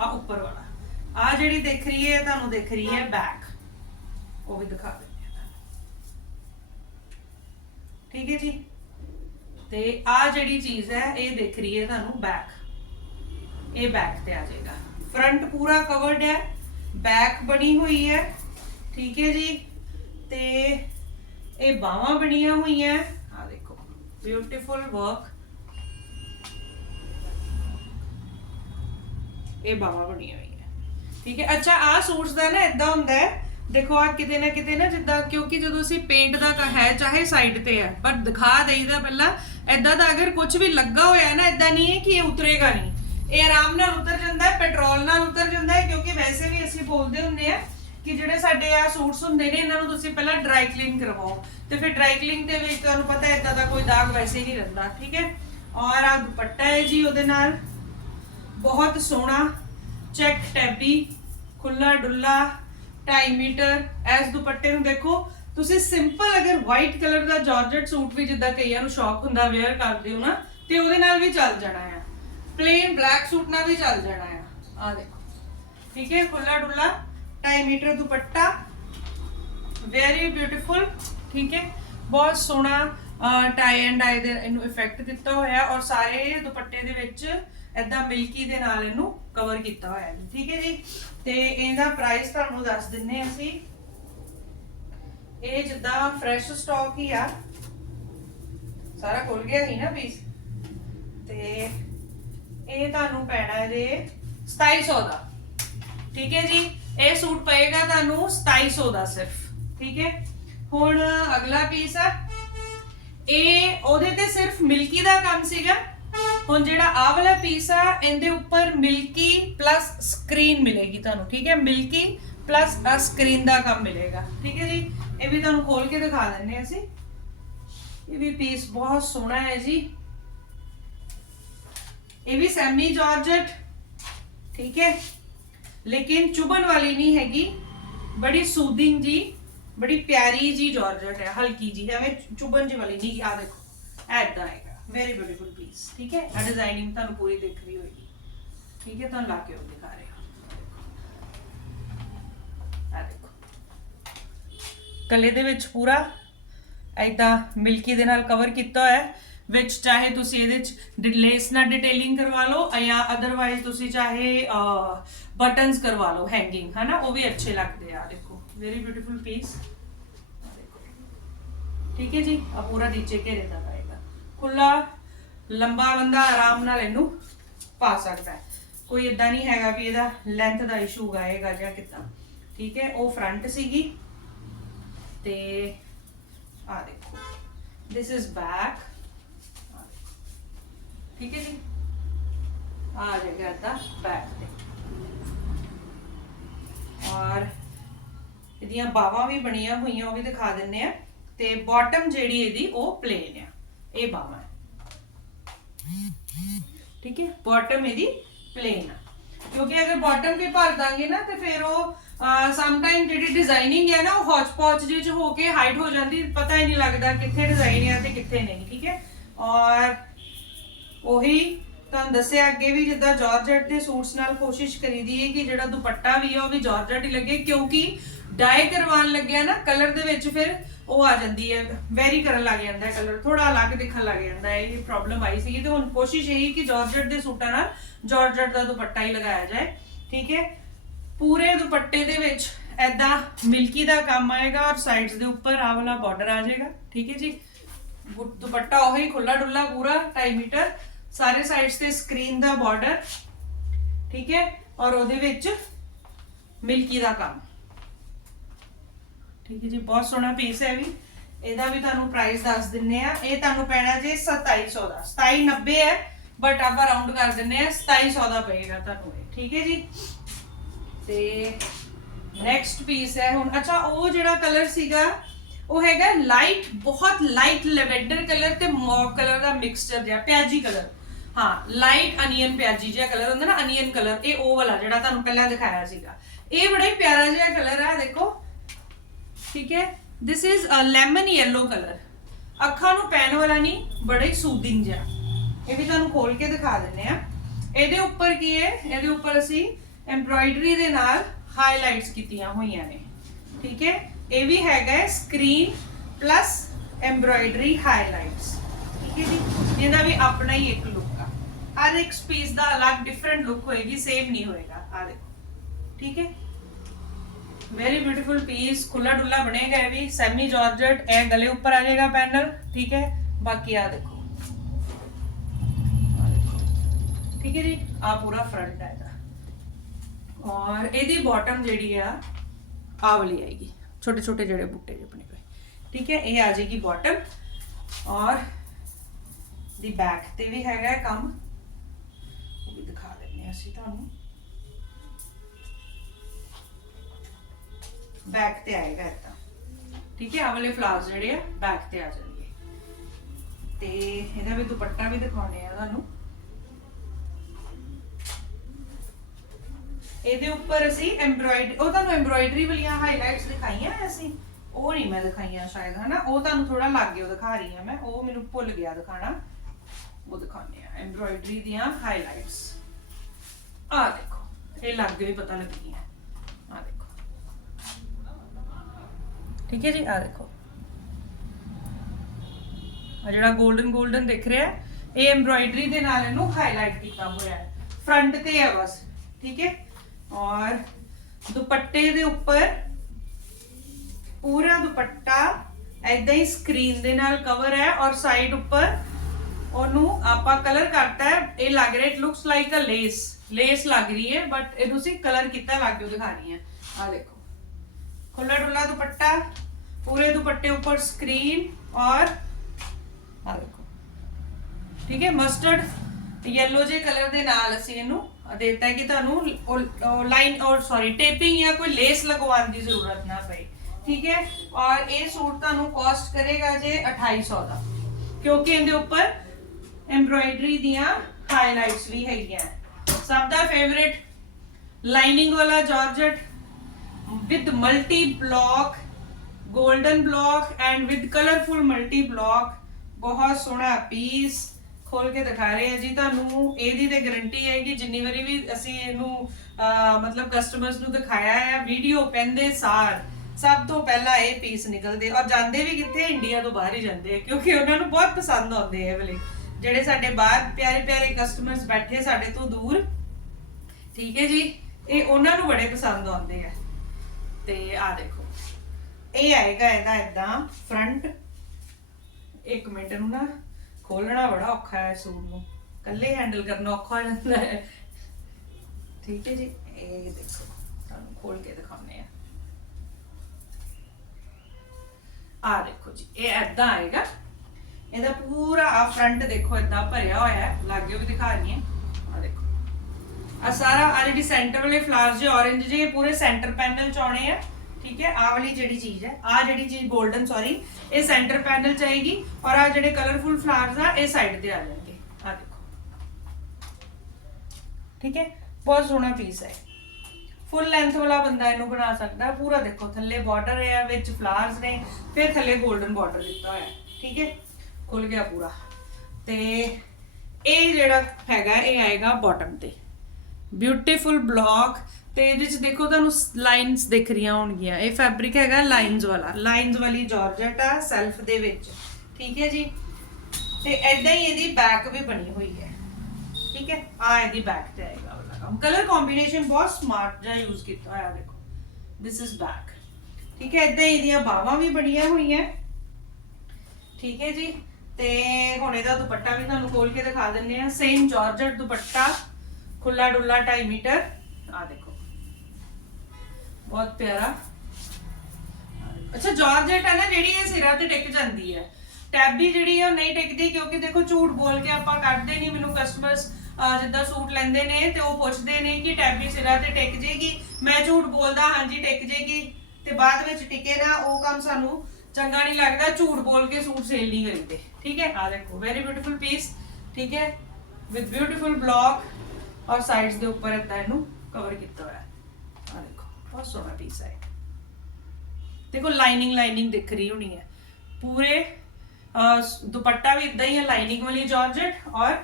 ਆ ਉੱਪਰ ਵਾਲਾ। ਆ ਜਿਹੜੀ ਦਿਖ ਰਹੀ ਹੈ ਤੁਹਾਨੂੰ ਦਿਖ ਰਹੀ ਹੈ ਬੈਕ ਉਹ ਵੀ ਦਿਖਾ ਦਿੰਦੇ ਆ ਤੁਹਾਨੂੰ। ਠੀਕ ਹੈ ਜੀ? ਤੇ ਆ ਜਿਹੜੀ ਚੀਜ਼ ਹੈ, ਇਹ ਦਿਖ ਰਹੀ ਹੈ ਤੁਹਾਨੂੰ ਬੈਕ ਇਹ ਬੈਕ ਤੇ ਆ ਜਾਏਗਾ। ਫਰੰਟ ਪੂਰਾ ਕਵਰਡ ਹੈ। ਬੈਕ ਬਣੀ ਹੋਈ ਹੈ। ਠੀਕ ਹੈ ਜੀ? ਤੇ ਇਹ ਬਾਹਾਂ ਬਣੀਆਂ ਹੋਈਆਂ। ਆ ਦੇਖੋ ਬਿਊਟੀਫੁਲ ਵਰਕ ਇਹ ਬਾਹਾਂ ਬਣੀਆਂ ਹੋਈਆਂ। ਠੀਕ ਹੈ? ਅੱਛਾ ਆ ਸੂਟਸ ਦਾ ਨਾ ਇਦਾਂ ਹੁੰਦਾ ਹੈ। ਦੇਖੋ ਆ ਕਿਤੇ ਨਾ ਕਿਤੇ ਨਾ ਜਿੱਦਾਂ, ਕਿਉਂਕਿ ਜਦੋਂ ਅਸੀਂ ਪੇਂਟ ਦਾ ਕ- ਹੈ, ਚਾਹੇ ਸਾਈਡ ਤੇ ਹੈ ਪਰ ਦਿਖਾ ਦੇਈਦਾ ਪਹਿਲਾਂ ਇਦਾਂ ਦਾ ਅਗਰ ਕੁਝ ਵੀ ਲੱਗਾ ਹੋਇਆ ਹੈ ਨਾ ਇਦਾਂ ਨਹੀਂ ਹੈ ਕਿ ਇਹ ਉਤਰੇਗਾ ਨਹੀਂ। ਇਹ ਆਰਾਮ ਨਾਲ ਉਤਰ ਜਾਂਦਾ ਹੈ ਪੈਟਰੋਲ ਨਾਲ ਉਤਰ ਜਾਂਦਾ ਹੈ, ਕਿਉਂਕਿ ਵੈਸੇ ਵੀ ਅਸੀਂ ਬੋਲਦੇ ਹੁੰਦੇ ਆ ਕਿ ਜਿਹੜੇ ਸਾਡੇ ਆ ਸੂਟਸ ਹੁੰਦੇ ਨੇ, ਇਹਨਾਂ ਨੂੰ ਤੁਸੀਂ ਪਹਿਲਾਂ ਡਰਾਈ ਕਲੀਨ ਕਰਵਾਓ। ਤੇ ਫਿਰ ਡਰਾਈ ਕਲੀਨ ਦੇ ਵਿੱਚ ਤੁਹਾਨੂੰ ਪਤਾ ਇਦਾਂ ਦਾ ਕੋਈ ਦਾਗ ਵੈਸੇ ਹੀ ਰਹਿੰਦਾ, ਠੀਕ ਹੈ? ਔਰ ਆ ਦੁਪੱਟਾ ਹੈ ਜੀ ਉਹਦੇ ਨਾਲ। ਬਹੁਤ ਸੋਹਣਾ ਚੈੱਕ ਟੈਬੀ ਖੁੱਲਾ ਡੁੱਲਾ 2.5 ਮੀਟਰ ਐਸ ਦੁਪੱਟੇ ਨੂੰ ਦੇਖੋ। ਤੁਸੀਂ ਸਿੰਪਲ ਅਗਰ ਵਾਈਟ ਕਲਰ ਦਾ ਜਾਰਜਟ ਸੂਟ ਵੀ ਜਿੱਦਾਂ ਕਈਆਂ ਨੂੰ ਸ਼ੌਕ ਹੁੰਦਾ ਵੇਅਰ ਕਰਦੇ ਹੋ ਨਾ, ਤੇ ਉਹਦੇ ਨਾਲ ਵੀ ਚੱਲ ਜਾਣਾ ਆ। ਪਲੇਨ ਬਲੈਕ ਸੂਟ ਨਾਲ ਵੀ ਚੱਲ ਜਾਣਾ ਹੈ ਆ ਦੇਖੋ। ਠੀਕ ਹੈ? ਖੁੱਲਾ ਡੁੱਲਾ। 2.5 ਮੀਟਰ ਦੁਪੱਟਾ ਵੈਰੀ ਬਿਊਟੀਫੁਲ ਠੀਕ ਹੈ ਬਹੁਤ ਸੋਹਣਾ ਟਾਈ ਐਂਡ ਆਈ ਦੇ ਇਹਨੂੰ ਇਫੈਕਟ ਦਿੱਤਾ ਹੋਇਆ ਔਰ ਸਾਰੇ ਦੁਪੱਟੇ ਦੇ ਵਿੱਚ ਐਦਾਂ ਮਿਲਕੀ ਦੇ ਨਾਲ ਇਹਨੂੰ ਕਵਰ ਕੀਤਾ ਹੋਇਆ ਹੈ ਠੀਕ ਹੈ ਜੀ ਤੇ ਇਹਦਾ ਪ੍ਰਾਈਸ ਤੁਹਾਨੂੰ ਦੱਸ ਦਿੰਨੇ ਅਸੀਂ ਇਹ ਜਿੱਦਾਂ ਫਰੈਸ਼ ਸਟਾਕ ਹੀ ਆ ਸਾਰਾ ਖੁੱਲ ਗਿਆ ਹੀ ਨਾ ਪੀਸ ਤੇ ਇਹ ਤੁਹਾਨੂੰ ਪੈਣਾ ਹੈ ਜੇ 2700 ਦਾ ਠੀਕ ਹੈ ਜੀ ਇਹ ਸੂਟ ਪਏਗਾ ਤੁਹਾਨੂੰ 2700 ਦਾ ਸਿਰਫ, ਠੀਕ ਹੈ? ਹੁਣ ਅਗਲਾ ਪੀਸ ਆ ਇਹ ਉਹਦੇ ਤੇ ਸਿਰਫ ਮਿਲਕੀ ਦਾ ਕੰਮ ਸੀਗਾ। ਹੁਣ ਜਿਹੜਾ ਆਹ ਵਾਲਾ ਪੀਸ ਆ, ਇਹਦੇ ਉੱਪਰ ਮਿਲਕੀ ਪਲੱਸ ਸਕਰੀਨ ਮਿਲੇਗੀ ਤੁਹਾਨੂੰ, ਠੀਕ ਹੈ? ਮਿਲਕੀ ਪਲੱਸ ਆ ਸਕਰੀਨ ਦਾ ਕੰਮ ਮਿਲੇਗਾ, ਠੀਕ ਹੈ ਜੀ? ਇਹ ਵੀ ਤੁਹਾਨੂੰ ਖੋਲ ਕੇ ਦਿਖਾ ਦਿੰਨੇ ਅਸੀਂ। ਇਹ ਵੀ ਪੀਸ ਬਹੁਤ ਸੋਹਣਾ ਹੈ ਜੀ। ਇਹ ਵੀ ਸੈਮੀ ਜਾਰਜਟ ਠੀਕ ਹੈ? ਲੇਕਿਨ ਚੁਬਨ ਵਾਲੀ ਨਹੀਂ ਹੈਗੀ। ਬੜੀ ਸੂਦਿੰਗ ਜੀ, ਬੜੀ ਪਿਆਰੀ ਜੀ ਜਾਰਜਟ ਹੈ, ਹਲਕੀ ਜੀ, ਐਵੇਂ ਚੁਬਨ ਜੀ ਵਾਲੀ ਨਹੀਂ ਆ ਦੇਖੋ ਐਦਾਂ ਆਏਗਾ। ਵੈਰੀ ਬਿਊਟੀਫੁਲ ਪੀਸ ਠੀਕ ਹੈ? ਆ ਡਿਜ਼ਾਈਨਿੰਗ ਤੁਹਾਨੂੰ ਪੂਰੀ ਦਿਖ ਰਹੀ ਹੋਏਗੀ। ਠੀਕ ਹੈ? ਤੁਹਾਨੂੰ ਲਾ ਕੇ ਉਹ ਦਿਖਾ ਰਹੇ ਹਾਂ। ਆ ਦੇਖੋ। ਗਲੇ ਦੇ ਵਿੱਚ ਪੂਰਾ ਐਦਾਂ ਮਿਲਕੀ ਦੇ ਨਾਲ ਕਵਰ ਕੀਤਾ ਹੋਇਆ ਹੈ, ਵਿੱਚ ਚਾਹੇ ਤੁਸੀਂ ਇਹਦੇ ਚ ਲੇਸ ਨਾਲ ਡਿਟੇਲਿੰਗ ਕਰਵਾ ਲਓ ਜਾਂ ਅਦਰਵਾਈਜ਼ ਤੁਸੀਂ ਚਾਹੇ ਬਟਨਸ ਕਰਵਾ ਲਓ ਹੈਂਗਿੰਗ ਹਨਾ? ਉਹ ਵੀ ਅੱਛੇ ਲੱਗਦੇ ਆ, ਦੇਖੋ। ਵੈਰੀ ਬਿਊਟੀਫੁਲ ਪੀਸ ਠੀਕ ਹੈ ਜੀ? ਆ ਪੂਰਾ ਨੀਚੇ ਘੇਰੇ ਦਾ ਆਏਗਾ ਖੁੱਲਾ ਲੰਬਾ ਬੰਦਾ ਆਰਾਮ ਨਾਲ ਇਹਨੂੰ ਪਾ ਸਕਦਾ ਹੈ। ਕੋਈ ਇਦਾਂ ਨਹੀਂ ਹੈਗਾ ਵੀ ਇਹਦਾ ਲੈਂਥ ਦਾ ਇਸ਼ੂ ਆਏਗਾ ਜਾਂ ਕਿੱਦਾਂ। ਠੀਕ ਹੈ? ਉਹ ਫਰੰਟ ਸੀਗੀ। ਤੇ ਆ ਦੇਖੋ। This ਇਜ਼ ਬੈਕ ਠੀਕ ਹੈ ਜੀ? ਆ ਜਾਏਗਾ ਤਾਂ ਬੈਕ ਤੇ। ਔਰ ਇਹਦੀਆਂ ਬਾਹਾਂ ਵੀ ਬਣੀਆਂ ਹੋਈਆਂ, ਉਹ ਵੀ ਦਿਖਾ ਦਿੰਨੇ ਆ। ਤੇ ਬਾਟਮ ਜਿਹੜੀ ਇਹਦੀ, ਉਹ ਪਲੇਨ ਆ। ਇਹ ਬਾਹਾਂ ਠੀਕ ਹੈ? ਬਾਟਮ ਇਹਦੀ ਪਲੇਨ ਆ। ਕਿਉਂਕਿ ਅਗਰ ਬਾਟਮ ਵੀ ਭਰ ਦਾਂਗੇ ਨਾ, ਤੇ ਫਿਰ ਉਹ ਸਮ ਟਾਈਮ ਜਿਹੜੀ ਡਿਜ਼ਾਈਨਿੰਗ ਹੈ ਨਾ, ਉਹ ਹੌਚ ਪੌਚ ਜਿਹੇ ਹੋ ਕੇ ਹਾਈਟ ਹੋ ਜਾਂਦੀ, ਪਤਾ ਹੀ ਨਹੀਂ ਲੱਗਦਾ ਕਿੱਥੇ ਡਿਜ਼ਾਈਨ ਹੈ ਤੇ ਕਿੱਥੇ ਨਹੀਂ, ਠੀਕ ਹੈ? ਔਰ ਉਹੀ ਤੁਹਾਨੂੰ ਦੱਸਿਆ ਅੱਗੇ ਵੀ ਜਿੱਦਾਂ ਜਾਰਜਟ ਦੇ ਸੂਟਸ ਨਾਲ ਕੋਸ਼ਿਸ਼ ਕਰੀਦੀ ਹੈ ਕਿ ਜਿਹੜਾ ਦੁਪੱਟਾ ਵੀ ਹੈ ਉਹ ਵੀ ਜਾਰਜਟ ਹੀ ਲੱਗੇ, ਕਿਉਂਕਿ ਡਾਈ ਕਰਵਾਉਣ ਲੱਗਿਆ ਨਾ ਕਲਰ ਦੇ ਵਿੱਚ ਫਿਰ ਉਹ ਆ ਜਾਂਦੀ ਹੈ ਵੈਰੀ ਕਰਨ ਲੱਗ ਜਾਂਦਾ ਹੈ ਕਲਰ ਥੋੜਾ ਅਲੱਗ ਦਿਖਣ ਲੱਗ ਜਾਂਦਾ ਹੈ, ਇਹ ਪ੍ਰੋਬਲਮ ਆਈ ਸੀ ਤੇ ਹੁਣ ਕੋਸ਼ਿਸ਼ ਇਹੀ ਕਿ ਜਾਰਜਟ ਦੇ ਸੂਟਾਂ ਨਾਲ ਜਾਰਜਟ ਦਾ ਦੁਪੱਟਾ ਹੀ ਲਗਾਇਆ ਜਾਏ, ਠੀਕ ਹੈ? ਪੂਰੇ ਦੁਪੱਟੇ ਦੇ ਵਿੱਚ ਐਦਾਂ ਮਿਲਕੀ ਦਾ ਕੰਮ ਆਏਗਾ ਔਰ ਸਾਈਡਸ ਦੇ ਉੱਪਰ ਆ ਵਾਲਾ ਬਾਰਡਰ ਆ ਜਾਏਗਾ, ਠੀਕ ਹੈ ਜੀ? ਗੁ- ਦੁਪੱਟਾ ਉਹੀ ਖੁੱਲਾ ਡੁੱਲਾ ਪੂਰਾ 2.5 ਮੀਟਰ। ਸਾਰੇ ਸਾਈਡਸ ਤੇ ਸਕਰੀਨ ਦਾ ਬਾਰਡਰ ਠੀਕ ਹੈ? ਔਰ ਉਹਦੇ ਵਿੱਚ ਮਿਲਕੀ ਦਾ ਕੰਮ। ਠੀਕ ਹੈ ਜੀ, ਬਹੁਤ ਸੋਹਣਾ ਪੀਸ ਹੈ ਵੀ। ਇਹਦਾ ਵੀ ਤੁਹਾਨੂੰ ਪ੍ਰਾਈਸ ਦੱਸ ਦਿੰਨੇ ਆ। ਇਹ ਤੁਹਾਨੂੰ ਪੈਣਾ ਜੀ 2700 ਦਾ। 2790 ਹੈ ਬਟ ਆਪਾਂ ਰਾਉਂਡ ਕਰ ਦਿੰਨੇ ਆ 2700 ਦਾ ਪਏਗਾ ਤੁਹਾਨੂੰ ਇਹ। ਠੀਕ ਹੈ ਜੀ? ਤੇ ਨੈਕਸਟ ਪੀਸ ਹੈ ਹੁਣ। ਅੱਛਾ, ਉਹ ਜਿਹੜਾ ਕਲਰ ਸੀਗਾ, ਉਹ ਹੈਗਾ ਲਾਈਟ ਬਹੁਤ ਲਾਈਟ ਲੈਵੈਂਡਰ ਕਲਰ ਤੇ ਮੌਵ ਕਲਰ ਦਾ ਮਿਕਸਚਰ ਜਿਹਾ, ਪਿਆਜੀ ਕਲਰ ਹਾਂ ਲਾਈਟ ਅਨੀਅਨ ਪਿਆਜੀ ਜਿਹਾ ਕਲਰ ਹੁੰਦਾ ਨਾ ਅਨੀਅਨ ਕਲਰ ਇਹ ਉਹ ਵਾਲਾ ਜਿਹੜਾ ਤੁਹਾਨੂੰ ਪਹਿਲਾਂ ਦਿਖਾਇਆ ਸੀਗਾ। ਇਹ ਬੜਾ ਹੀ ਪਿਆਰਾ ਜਿਹਾ ਕਲਰ ਆ, ਦੇਖੋ। ਠੀਕ ਹੈ? This is a lemon yellow colour ਅੱਖਾਂ ਨੂੰ ਪੈਣ ਵਾਲਾ ਨਹੀਂ, ਬੜਾ ਹੀ ਸੂਦਿੰਗ ਜਿਹਾ। ਇਹ ਵੀ ਤੁਹਾਨੂੰ ਖੋਲ ਕੇ ਦਿਖਾ ਦਿੰਨੇ ਆ ਇਹਦੇ ਉੱਪਰ ਕੀ ਹੈ? ਇਹਦੇ ਉੱਪਰ ਅਸੀਂ ਐਮਬ੍ਰਾਇਡਰੀ ਦੇ ਨਾਲ ਹਾਈਲਾਈਟਸ ਕੀਤੀਆਂ ਹੋਈਆਂ ਨੇ। ਠੀਕ ਹੈ? ਇਹ ਵੀ ਹੈਗਾ ਸਕਰੀਨ ਪਲੱਸ ਐਮਬ੍ਰਾਇਡਰੀ ਹਾਈਲਾਈਟਸ ਠੀਕ ਹੈ ਜੀ? ਇਹਦਾ ਵੀ ਆਪਣਾ ਹੀ ਇੱਕ ਲੁੱਕ ਹਰ ਇੱਕ ਪੀਸ ਦਾ ਅਲੱਗ ਡਿਫਰੈਂਟ ਲੁੱਕ ਹੋਏਗੀ ਸੇਮ ਨਹੀਂ ਹੋਏਗਾ। ਆ ਦੇਖੋ। ਠੀਕ ਹੈ? ਵੈਰੀ ਬਿਊਟੀਫੁਲ ਪੀਸ ਖੁੱਲਾ ਡੁੱਲਾ ਬਣੇਗਾ ਇਹ ਵੀ ਸੈਮੀ ਜਾਰਜਟ ਇਹ ਗਲੇ ਉੱਪਰ ਆ ਜਾਏਗਾ ਪੈਨਲ ਠੀਕ ਹੈ? ਬਾਕੀ ਆ ਦੇਖੋ। ਠੀਕ ਹੈ ਜੀ? ਆ ਪੂਰਾ ਫਰੰਟ ਹੈ ਇਹਦਾ। ਔਰ ਇਹਦੀ ਬਾਟਮ ਜਿਹੜੀ ਆ ਆ ਵਾਲੀ ਆਏਗੀ। ਛੋਟੇ ਛੋਟੇ ਜਿਹੜੇ ਬੁੱਟੇ ਜਿਹੇ ਬਣੇ ਹੋਏ। ਠੀਕ ਹੈ? ਇਹ ਆ ਜਾਏਗੀ ਬਾਟਮ ਔਰ ਦੀ ਬੈਕ ਤੇ ਵੀ ਹੈਗਾ ਕੰਮ। ਦਿੰਦੇ ਅਸੀਂ ਤੁਹਾਨੂੰ ਬੈਕ ਤੇ ਆਏਗਾ ਇਦਾਂ। ਠੀਕ ਹੈ ਆ ਵਾਲੇ ਫਲਾਵਰਸ ਜਿਹੜੇ ਆ ਬੈਕ ਤੇ ਆ ਜਾਣਗੇ। ਤੇ ਇਹਦਾ ਵੀ ਦੁਪੱਟਾ ਵੀ ਦਿਖਾਉਣੇ ਆ ਤੁਹਾਨੂੰ। ਇਹਦੇ ਉੱਪਰ ਅਸੀਂ ਐਮਬ੍ਰਾਇਡਰੀ ਉਹ ਤੁਹਾਨੂੰ ਐਮਬ੍ਰਾਇਡਰੀ ਵਾਲੀਆਂ ਹਾਈਲਾਈਟਸ ਦਿਖਾਈਆਂ ਅਸੀਂ। ਉਹ ਨਹੀਂ ਮੈਂ ਦਿਖਾਈਆਂ ਸ਼ਾਇਦ, ਹਨਾ? ਉਹ ਤੁਹਾਨੂੰ ਥੋੜਾ ਲੱਗ ਗਿਆ ਦਿਖਾ ਰਹੀ ਹਾਂ ਮੈਂ। ਉਹ ਮੈਨੂੰ ਭੁੱਲ ਗਿਆ ਦਿਖਾਣਾ ਉਹ ਦਿਖਾਉਂਦੇ ਆ ਐਮਬ੍ਰਾਇਡਰੀ ਦੀਆਂ ਹਾਈਲਾਈਟਸ ਆ ਦੇਖੋ ਇਹ ਲੱਗ ਵੀ ਪਤਾ ਲੱਗੀ ਹੈ। ਆ ਦੇਖੋ। ਠੀਕ ਹੈ ਜੀ ਆ ਦੇਖੋ। ਆ ਜਿਹੜਾ 골ਡਨ 골ਡਨ ਦਿਖ ਰਿਹਾ ਹੈ, ਇਹ ਐਮਬ੍ਰਾਇਡਰੀ ਦੇ ਨਾਲ ਇਹਨੂੰ ਹਾਈਲਾਈਟ ਕੀਤਾ ਹੋਇਆ ਹੈ। ਫਰੰਟ ਤੇ ਹੈ ਬਸ ਠੀਕ ਹੈ? ਔਰ ਦੁਪੱਟੇ ਦੇ ਉੱਪਰ ਪੂਰਾ ਦੁਪੱਟਾ ਐਦਾਂ ਹੀ ਸਕਰੀਨ ਦੇ ਨਾਲ ਕਵਰ ਹੈ ਔਰ ਸਾਈਡ ਉੱਪਰ ਉਹਨੂੰ ਆਪਾਂ ਕਲਰ ਕਰਤਾ ਹੈ ਇਹ ਲੱਗ ਰਿਹਾ it looks like a lace lace ਲੱਗ ਰਹੀ ਹੈ ਬਟ ਇਹਨੂੰ ਸੀ ਕਲਰ ਕੀਤਾ ਲੱਗ ਕੇ ਦਿਖਾ ਰਹੀ ਹੈ। ਆ ਦੇਖੋ। ਖੁੱਲਾ ਡੁੱਲਾ ਦੁਪੱਟਾ, ਪੂਰੇ ਦੁਪੱਟੇ ਉੱਪਰ ਸਕਰੀਨ ਔਰ ਆ ਦੇਖੋ। ਠੀਕ ਹੈ ਮਸਟਰਡ ਯੈਲੋ ਜੇ ਕਲਰ ਦੇ ਨਾਲ ਅਸੀਂ ਇਹਨੂੰ ਦੇਤਾ ਕਿ ਤੁਹਾਨੂੰ ਲਾਈਨ ਔਰ ਸੌਰੀ ਟੇਪਿੰਗ ਜਾਂ ਕੋਈ ਲੇਸ ਲਗਵਾਉਣ ਦੀ ਜ਼ਰੂਰਤ ਨਾ ਪਏ। ਠੀਕ ਹੈ, ਔਰ ਇਹ ਸੂਟ ਤੁਹਾਨੂੰ ਕਾਸਟ ਕਰੇਗਾ ਜੇ 2800 ਦਾ। ਕਿਉਂਕਿ ਇਹਦੇ ਉੱਪਰ ਐਮਬ੍ਰਾਇਡਰੀ ਦੀਆਂ ਹਾਈਲਾਈਟਸ ਵੀ ਹੈਗੀਆਂ। ਸਭ ਦਾ ਫੇਵਰਿਟ ਲਾਈਨਿੰਗ ਵਾਲਾ georgette with multi block golden block and with colorful multi block ਬਹੁਤ ਸੋਹਣਾ ਪੀਸ ਖੋਲ ਕੇ ਦਿਖਾ ਰਹੇ ਹਾਂ ਜੀ ਤੁਹਾਨੂੰ। ਇਹਦੀ ਤੇ ਗਾਰੰਟੀ ਹੈ ਕਿ ਜਿੰਨੀ ਵਾਰੀ ਵੀ ਅਸੀਂ ਇਹਨੂੰ ਮਤਲਬ ਕਸਟਮਰਸ ਨੂੰ ਦਿਖਾਇਆ ਹੈ ਵੀਡੀਓ ਪੈਂਦੇ ਸਾਰ ਸਭ ਤੋਂ ਪਹਿਲਾਂ ਇਹ ਪੀਸ ਨਿਕਲਦੇ। ਔਰ ਜਾਂਦੇ ਵੀ ਕਿੱਥੇ? ਇੰਡੀਆ ਤੋਂ ਬਾਹਰ ਹੀ ਜਾਂਦੇ ਆ, ਕਿਉਂਕਿ ਉਹਨਾਂ ਨੂੰ ਬਹੁਤ ਪਸੰਦ ਆਉਂਦੇ ਆ ਇਹ ਵਾਲੇ। ਜਿਹੜੇ ਸਾਡੇ ਬਾਹਰ ਪਿਆਰੇ ਪਿਆਰੇ ਕਸਟਮਰਸ ਬੈਠੇ ਸਾਡੇ ਤੋਂ ਦੂਰ ਠੀਕ ਹੈ ਜੀ? ਇਹ ਉਹਨਾਂ ਨੂੰ ਬੜੇ ਪਸੰਦ ਆਉਂਦੇ ਆ। ਤੇ ਆ ਦੇਖੋ। ਇਹ ਆਏਗਾ ਇਹਦਾ ਇਦਾਂ ਫਰੰਟ ਇੱਕ ਮਿੰਟ ਨੂੰ ਨਾ ਖੋਲਣਾ ਬੜਾ ਔਖਾ ਹੈ ਸੂਟ ਨੂੰ। ਕੱਲੇ ਹੈਂਡਲ ਕਰਨਾ ਔਖਾ ਹੋ ਜਾਂਦਾ ਹੈ। ਠੀਕ ਹੈ ਜੀ? ਇਹ ਦੇਖੋ, ਤੁਹਾਨੂੰ ਖੋਲ ਕੇ ਦਿਖਾਉਂਦੇ ਆ। ਆ ਦੇਖੋ ਜੀ, ਇਹ ਐਦਾਂ ਆਏਗਾ। ਇਹਦਾ ਪੂਰਾ ਆ ਫਰੰਟ ਦੇਖੋ ਇਦਾਂ ਭਰਿਆ ਹੋਇਆ ਹੈ। ਲਾਗੇ ਵੀ ਦਿਖਾ ਰਹੀ ਹਾਂ। ਆ ਦੇਖੋ। ਆ ਸਾਰਾ, ਆ ਜਿਹੜੀ ਸੈਂਟਰ ਵਾਲੇ ਫਲਾਵਰਸ ਜੇ orange ਜੇ, ਇਹ ਪੂਰੇ ਸੈਂਟਰ ਪੈਨਲ ਚ ਆਉਣੇ ਆ। ਠੀਕ ਹੈ? ਆ ਵਾਲੀ ਜਿਹੜੀ ਚੀਜ਼ ਹੈ ਆ ਜਿਹੜੀ ਚੀਜ਼ 골ਡਨ ਸੌਰੀ ਇਹ ਸੈਂਟਰ ਪੈਨਲ ਚ ਆਏਗੀ ਔਰ ਆ ਜਿਹੜੇ ਕਲਰਫੁਲ ਫਲਾਵਰਸ ਆ, ਇਹ ਸਾਈਡ ਤੇ ਆ ਜਾਣਗੇ। ਆ ਦੇਖੋ। ਠੀਕ ਹੈ? ਬਹੁਤ ਸੋਹਣਾ ਪੀਸ ਹੈ। ਫੁੱਲ ਲੈਂਥ ਵਾਲਾ ਬੰਦਾ ਇਹਨੂੰ ਬਣਾ ਸਕਦਾ। ਪੂਰਾ ਦੇਖੋ, ਥੱਲੇ ਬਾਰਡਰ ਹੈ ਵਿੱਚ ਫਲਾਵਰਸ ਨੇ, ਫਿਰ ਥੱਲੇ 골ਡਨ ਬਾਰਡਰ ਦਿੱਤਾ ਹੋਇਆ। ਠੀਕ ਹੈ? ਖੁੱਲ ਗਿਆ ਪੂਰਾ। ਤੇ ਇਹ ਜਿਹੜਾ ਹੈਗਾ, ਇਹ ਆਏਗਾ ਬਾਟਮ ਤੇ। ਬਿਊਟੀਫੁਲ ਬਲੌਕ ਤੇ ਇਹਦੇ ਵਿੱਚ ਦੇਖੋ ਤੁਹਾਨੂੰ ਲਾਈਨਸ ਦਿਖ ਰਹੀਆਂ ਹੋਣਗੀਆਂ। ਇਹ ਫੈਬਰਿਕ ਹੈਗਾ ਲਾਈਨਸ ਵਾਲਾ। ਲਾਈਨਸ ਵਾਲੀ ਜਾਰਜਟ ਆ ਸੈਲਫ ਦੇ ਵਿੱਚ। ਠੀਕ ਹੈ ਜੀ? ਤੇ ਐਦਾਂ ਹੀ ਇਹਦੀ ਬੈਕ ਵੀ ਬਣੀ ਹੋਈ ਹੈ। ਠੀਕ ਹੈ? ਆ ਇਹਦੀ ਬੈਕ ਤੇ ਵਾਲਾ ਕੰਮ। ਕਲਰ ਕੰਬੀਨੇਸ਼ਨ ਬਹੁਤ ਸਮਾਰਟ ਜਿਹਾ ਯੂਜ਼ ਕੀਤਾ ਹੋਇਆ, ਦੇਖੋ। ਦਿਸ ਇਜ਼ ਬੈਕ ਠੀਕ ਹੈ? ਇਦਾਂ ਹੀ ਇਹਦੀਆਂ ਬਾਹਾਂ ਵੀ ਬਣੀਆਂ ਹੋਈਆਂ। ਠੀਕ ਹੈ ਜੀ? ਤੇ ਹੁਣ ਇਹਦਾ ਦੁਪੱਟਾ ਵੀ ਤੁਹਾਨੂੰ ਖੋਲ ਕੇ ਦਿਖਾ ਦਿੰਨੇ ਆ ਸੇਮ ਜਾਰਜਟ ਦੁਪੱਟਾ। ਖੁੱਲਾ ਡੁੱਲਾ 2.5 ਮੀਟਰ। ਆ ਦੇਖੋ। ਬਹੁਤ ਪਿਆਰਾ। ਅੱਛਾ ਜਾਰਜਟ ਹੈ ਨਾ, ਜਿਹੜੀ ਇਹ ਸਿਰਾਂ ਤੇ ਟਿਕ ਜਾਂਦੀ ਹੈ। ਟੈਬੀ ਜਿਹੜੀ ਹੈ, ਉਹ ਨਹੀਂ ਟਿਕਦੀ ਕਿਉਂਕਿ ਦੇਖੋ, ਝੂਠ ਬੋਲ ਕੇ ਆਪਾਂ ਕੱਢਦੇ ਨਹੀਂ। ਮੈਨੂੰ ਕਸਟਮਰਸ ਜਿੱਦਾਂ ਸੂਟ ਲੈਂਦੇ ਨੇ ਤੇ ਉਹ ਪੁੱਛਦੇ ਨੇ ਕਿ ਟੈਬੀ ਸਿਰਾਂ ਤੇ ਟਿਕ ਜੇਗੀ। ਮੈਂ ਝੂਠ ਬੋਲਦਾ, ਹਾਂਜੀ, ਟਿਕ ਜੇਗੀ। ਤੇ ਬਾਅਦ ਵਿੱਚ ਟਿਕੇ ਨਾ, ਉਹ ਕੰਮ ਸਾਨੂੰ ਚੰਗਾ ਨਹੀਂ ਲੱਗਦਾ, ਝੂਠ ਬੋਲ ਕੇ ਸੂਟ ਸੇਲ ਨਹੀਂ ਕਰੀਦੇ। ਠੀਕ ਹੈ? ਆ ਦੇਖੋ ਵੈਰੀ ਬਿਊਟੀਫੁਲ ਪੀਸ ਠੀਕ ਹੈ? ਵਿਦ ਬਿਊਟੀਫੁਲ ਬਲੌਕ ਔਰ ਸਾਈਡਸ ਦੇ ਉੱਪਰ ਇਦਾਂ ਇਹਨੂੰ ਕਵਰ ਕੀਤਾ ਹੋਇਆ ਆ ਦੇਖੋ, ਬਹੁਤ ਸੋਹਣਾ ਪੀਸ ਹੈ ਦੇਖੋ ਲਾਈਨਿੰਗ ਲਾਈਨਿੰਗ ਦਿਖ ਰਹੀ ਹੋਣੀ ਹੈ। ਪੂਰੇ ਦੁਪੱਟਾ ਵੀ ਇਦਾਂ ਹੀ ਹੈ ਲਾਈਨਿੰਗ ਵਾਲੀ ਜਾਰਜਟ ਔਰ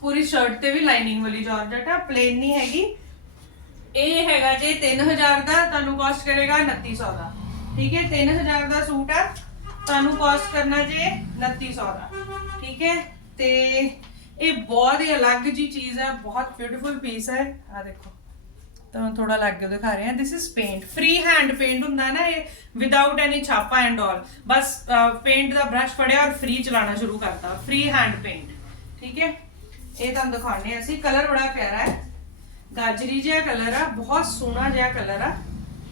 ਪੂਰੀ ਸ਼ਰਟ ਤੇ ਵੀ ਲਾਈਨਿੰਗ ਵਾਲੀ ਜਾਰਜਟ ਆ ਪਲੇਨ ਨਹੀਂ ਹੈਗੀ। ਇਹ ਹੈਗਾ ਜੇ 3000 ਦਾ, ਤੁਹਾਨੂੰ ਕਾਸਟ ਕਰੇਗਾ 2900 ਦਾ। ਠੀਕ ਹੈ 3000 ਦਾ ਸੂਟ ਆ, ਤੁਹਾਨੂੰ ਕਾਸਟ ਕਰਨਾ ਜੇ 2900 ਦਾ। ਠੀਕ ਹੈ, ਤੇ ਇਹ ਬਹੁਤ ਹੀ ਅਲੱਗ ਜੀ ਚੀਜ਼ ਹੈ, ਬਹੁਤ ਬਿਊਟੀਫੁਲ ਪੀਸ ਹੈ। ਆ ਦੇਖੋ, ਤਾਂ ਥੋੜਾ ਲੱਗ ਕੇ ਦਿਖਾ ਰਹੇ ਹਾਂ। This is paint free hand paint ਹੁੰਦਾ ਨਾ ਇਹ ਵਿਦਆਊਟ ਐਨੀ ਛਾਪਾ ਐਂਡ ਆਲ ਬਸ ਪੇਂਟ ਦਾ ਬ੍ਰਸ਼ ਫੜਿਆ ਔਰ ਫ੍ਰੀ ਚਲਾਣਾ ਸ਼ੁਰੂ ਕਰਤਾ। ਫ੍ਰੀ ਹੈਂਡ ਪੇਂਟ ਠੀਕ ਹੈ? ਇਹ ਤੁਹਾਨੂੰ ਦਿਖਾਣੇ ਅਸੀਂ। ਕਲਰ ਬੜਾ ਪਿਆਰਾ ਹੈ। ਗਾਜਰੀ ਜਿਹਾ ਕਲਰ ਆ, ਬਹੁਤ ਸੋਹਣਾ ਜਿਹਾ ਕਲਰ ਆ,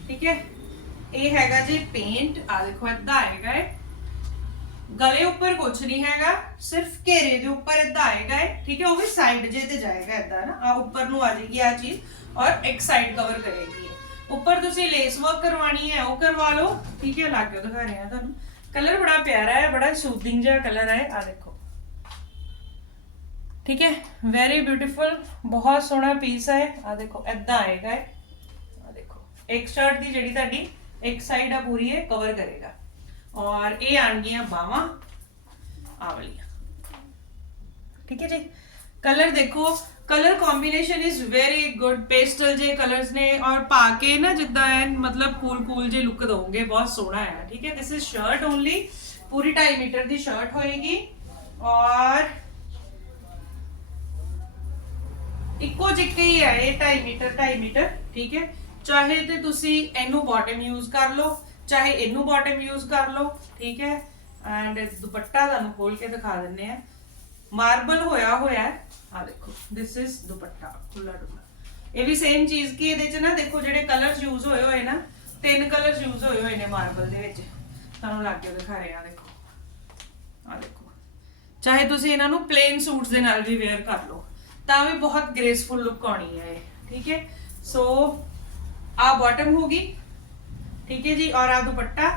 ਠੀਕ ਹੈ? ਇਹ ਹੈਗਾ ਜੀ ਪੇਂਟ ਆ ਦੇਖੋ, ਏਦਾਂ ਆਏਗਾ ਇਹ। ਗਲੇ ਉੱਪਰ ਕੁਝ ਨਹੀਂ ਹੈਗਾ ਸਿਰਫ ਘੇਰੇ ਦੇ ਉੱਪਰ ਏਦਾਂ ਆਏਗਾ ਇਹ ਠੀਕ ਹੈ ਉਹ ਵੀ ਸਾਈਡ ਜੇ ਤੇ ਜਾਏਗਾ ਏਦਾਂ ਨਾ ਆ ਉੱਪਰ ਨੂੰ ਆ ਜਾਏਗੀ ਆ ਚੀਜ਼ ਔਰ ਇੱਕ ਸਾਈਡ ਕਵਰ ਕਰੇਗੀ ਇਹ। ਉੱਪਰ ਤੁਸੀਂ ਲੇਸ ਵਰਕ ਕਰਵਾਣੀ ਹੈ ਉਹ ਕਰਵਾ ਲਓ ਠੀਕ ਹੈ ਲੱਗ ਕੇ ਦਿਖਾ ਰਹੇ ਆ ਤੁਹਾਨੂੰ ਕਲਰ ਬੜਾ ਪਿਆਰਾ ਹੈ ਬੜਾ ਸੂਦਿੰਗ ਜਿਹਾ ਕਲਰ ਹੈ ਆ ਦੇਖੋ ਠੀਕ ਹੈ ਵੈਰੀ ਬਿਊਟੀਫੁਲ ਬਹੁਤ ਸੋਹਣਾ ਪੀਸ ਹੈ ਆ ਦੇਖੋ ਏਦਾਂ ਆਏਗਾ ਇਹ ਆ ਦੇਖੋ ਇੱਕ ਸ਼ਰਟ ਦੀ ਜਿਹੜੀ ਤੁਹਾਡੀ ਇੱਕ ਸਾਈਡ ਆ ਪੂਰੀ ਹੈ ਕਵਰ ਕਰੇਗਾ ਔਰ ਇਹ ਆਣਗੀਆਂ ਬਾਹਾਂ ਆ ਵਾਲੀਆਂ ਠੀਕ ਹੈ ਜੀ ਕਲਰ ਦੇਖੋ colour combination is very good pastel ਜੇ ਕਲਰਸ ਨੇ ਔਰ ਪਾ ਕੇ ਨਾ ਜਿੱਦਾਂ ਐਨ ਮਤਲਬ ਕੂਲ ਕੂਲ ਜੇ ਲੁੱਕ ਦੋਗੇ ਬਹੁਤ ਸੋਹਣਾ ਹੈ ਠੀਕ ਹੈ ਦਿਸ ਇਜ਼ ਸ਼ਰਟ ਓਨਲੀ ਪੂਰੀ 2.5 ਮੀਟਰ ਦੀ ਸ਼ਰਟ ਹੋਏਗੀ ਔਰ ਇੱਕੋ ਜਿੱਕੇ ਹੀ ਹੈ ਇਹ 2.5 ਮੀਟਰ 2.5 ਮੀਟਰ ਠੀਕ ਹੈ ਚਾਹੇ ਤੇ ਤੁਸੀਂ ਇਹਨੂੰ ਬਾਟਮ ਯੂਜ਼ ਕਰ ਲਓ ਚਾਹੇ ਇਹਨੂੰ ਬਾਟਮ ਯੂਜ਼ ਕਰ ਲਓ, ਠੀਕ ਹੈ? ਐਂਡ ਦੁਪੱਟਾ ਤੁਹਾਨੂੰ ਖੋਲ ਕੇ ਦਿਖਾ ਦਿੰਨੇ ਆ ਮਾਰਬਲ ਹੋਇਆ ਹੋਇਆ ਹੈ। ਆ ਦੇਖੋ ਦਿਸ ਇਜ਼ ਦੁਪੱਟਾ ਖੁੱਲਾ ਡੁੱਲਾ ਇਹ ਵੀ ਸੇਮ ਚੀਜ਼ ਕੀ ਇਹਦੇ ਚ ਨਾ? ਦੇਖੋ, ਜਿਹੜੇ ਕਲਰਸ ਯੂਜ਼ ਹੋਏ ਹੋਏ ਨਾ, ਤਿੰਨ ਕਲਰਸ ਯੂਜ਼ ਹੋਏ ਹੋਏ ਨੇ ਮਾਰਬਲ ਦੇ ਵਿੱਚ। ਤੁਹਾਨੂੰ ਲੱਗ ਕੇ ਦਿਖਾ ਰਹੇ ਆ ਦੇਖੋ। ਆ ਦੇਖੋ। ਚਾਹੇ ਤੁਸੀਂ ਇਹਨਾਂ ਨੂੰ ਪਲੇਨ ਸੂਟਸ ਦੇ ਨਾਲ ਵੀ ਵੇਅਰ ਕਰ ਲਓ, ਤਾਂ ਵੀ ਬਹੁਤ ਗ੍ਰੇਸਫੁਲ ਲੁੱਕ ਆਉਣੀ ਹੈ ਇਹ, ਠੀਕ ਹੈ? ਸੋ ਆ ਬਾਟਮ ਹੋਗੀ ਠੀਕ ਹੈ ਜੀ? ਔਰ ਆ ਦੁਪੱਟਾ।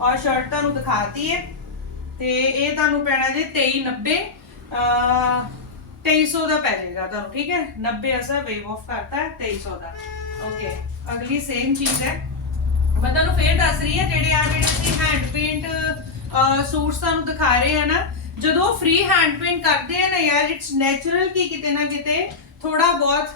ਔਰ ਸ਼ਰਟ ਤੁਹਾਨੂੰ ਦਿਖਾਤੀ ਹੈ। ਤੇ ਇਹ ਤੁਹਾਨੂੰ ਪੈਣਾ ਜੀ 2390 2300 ਦਾ ਪੈ ਜਾਏਗਾ ਤੁਹਾਨੂੰ, ਠੀਕ ਹੈ? 90 ਅਸਾ ਵੇਵ ਆਫ ਕਰਤਾ ਹੈ 2300 ਦਾ। ਓਕੇ ਅਗਲੀ ਸੇਮ ਚੀਜ਼ ਹੈ। ਮੈਂ ਤੁਹਾਨੂੰ ਫੇਰ ਦੱਸ ਰਹੀ ਹਾਂ, ਜਿਹੜੇ ਆ ਜਿਹੜੇ ਅਸੀਂ ਹੈਂਡ ਪੇਂਟ ਸੂਟਸ ਤੁਹਾਨੂੰ ਦਿਖਾ ਰਹੇ ਆ ਨਾ, ਜਦੋਂ ਫ੍ਰੀ ਹੈਂਡ ਪੇਂਟ ਕਰਦੇ ਆ ਨਾ ਯਾਰ ਇਟਸ ਨੈਚੁਰਲ ਕਿ ਕਿਤੇ ਨਾ ਕਿਤੇ ਥੋੜਾ ਬਹੁਤ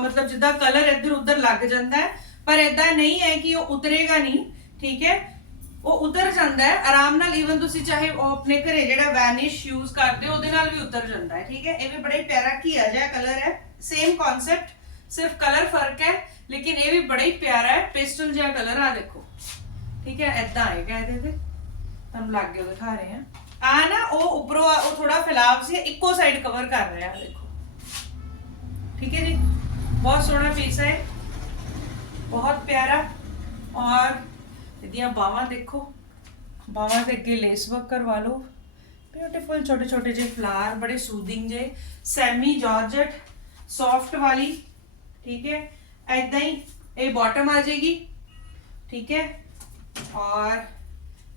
ਮਤਲਬ ਜਿੱਦਾਂ ਕਲਰ ਇੱਧਰ ਉੱਧਰ ਲੱਗ ਜਾਂਦਾ ਹੈ। ਪਰ ਇਦਾਂ ਨਹੀਂ ਹੈ ਕਿ ਉਹ ਉਤਰੇਗਾ ਨਹੀਂ, ਠੀਕ ਹੈ? ਉਹ ਉਤਰ ਜਾਂਦਾ ਹੈ, ਆਰਾਮ ਨਾਲ ਈਵਨ ਤੁਸੀਂ ਚਾਹੇ ਉਹ ਆਪਣੇ ਘਰੇ ਜਿਹੜਾ ਵੈਨਿਸ਼ ਯੂਜ਼ ਕਰਦੇ ਹੋ, ਉਹਦੇ ਨਾਲ ਵੀ ਉਤਰ ਜਾਂਦਾ ਹੈ, ਠੀਕ ਹੈ? ਇਹ ਵੀ ਬੜਾ ਹੀ ਪਿਆਰਾ ਘੀਆ ਜਿਹਾ ਕਲਰ ਹੈ ਸੇਮ ਕਨਸੈਪਟ ਸਿਰਫ ਕਲਰ ਫ਼ਰਕ ਹੈ, ਲੇਕਿਨ ਇਹ ਵੀ ਬੜਾ ਹੀ ਪਿਆਰਾ ਹੈ ਪੇਸਟਲ ਜਿਹਾ ਕਲਰ ਆ ਦੇਖੋ। ਠੀਕ ਹੈ? ਐਦਾਂ ਆਏਗਾ ਇਹਦੇ ਤੇ। ਤੁਹਾਨੂੰ ਲੱਗ ਗਿਆ, ਦਿਖਾ ਰਹੇ ਹਾਂ। ਆ ਨਾ, ਉਹ ਉੱਪਰੋਂ ਆ- ਉਹ ਥੋੜਾ ਫੈਲਾਵ ਸੀ, ਇੱਕੋ ਸਾਈਡ ਕਵਰ ਕਰ ਰਿਹਾ, ਦੇਖੋ। ਠੀਕ ਹੈ ਜੀ? ਬਹੁਤ ਸੋਹਣਾ ਪੀਸ ਹੈ ਬਹੁਤ ਪਿਆਰਾ ਔਰ ਇਹਦੀਆਂ ਬਾਹਾਂ ਦੇਖੋ ਬਾਹਾਂ ਦੇ ਅੱਗੇ ਲੇਸ ਵਰਕ ਕਰਵਾ ਲਓ ਬਿਊਟੀਫੁਲ ਛੋਟੇ ਛੋਟੇ ਜਿਹੇ ਫਲਾਰ ਬੜੇ ਸੂਦਿੰਗ ਜੇ ਸੈਮੀ ਜਾਰਜਟ ਸੌਫਟ ਵਾਲੀ ਠੀਕ ਹੈ ਐਦਾਂ ਹੀ ਇਹ ਬਾਟਮ ਆ ਜਾਏਗੀ ਠੀਕ ਹੈ ਔਰ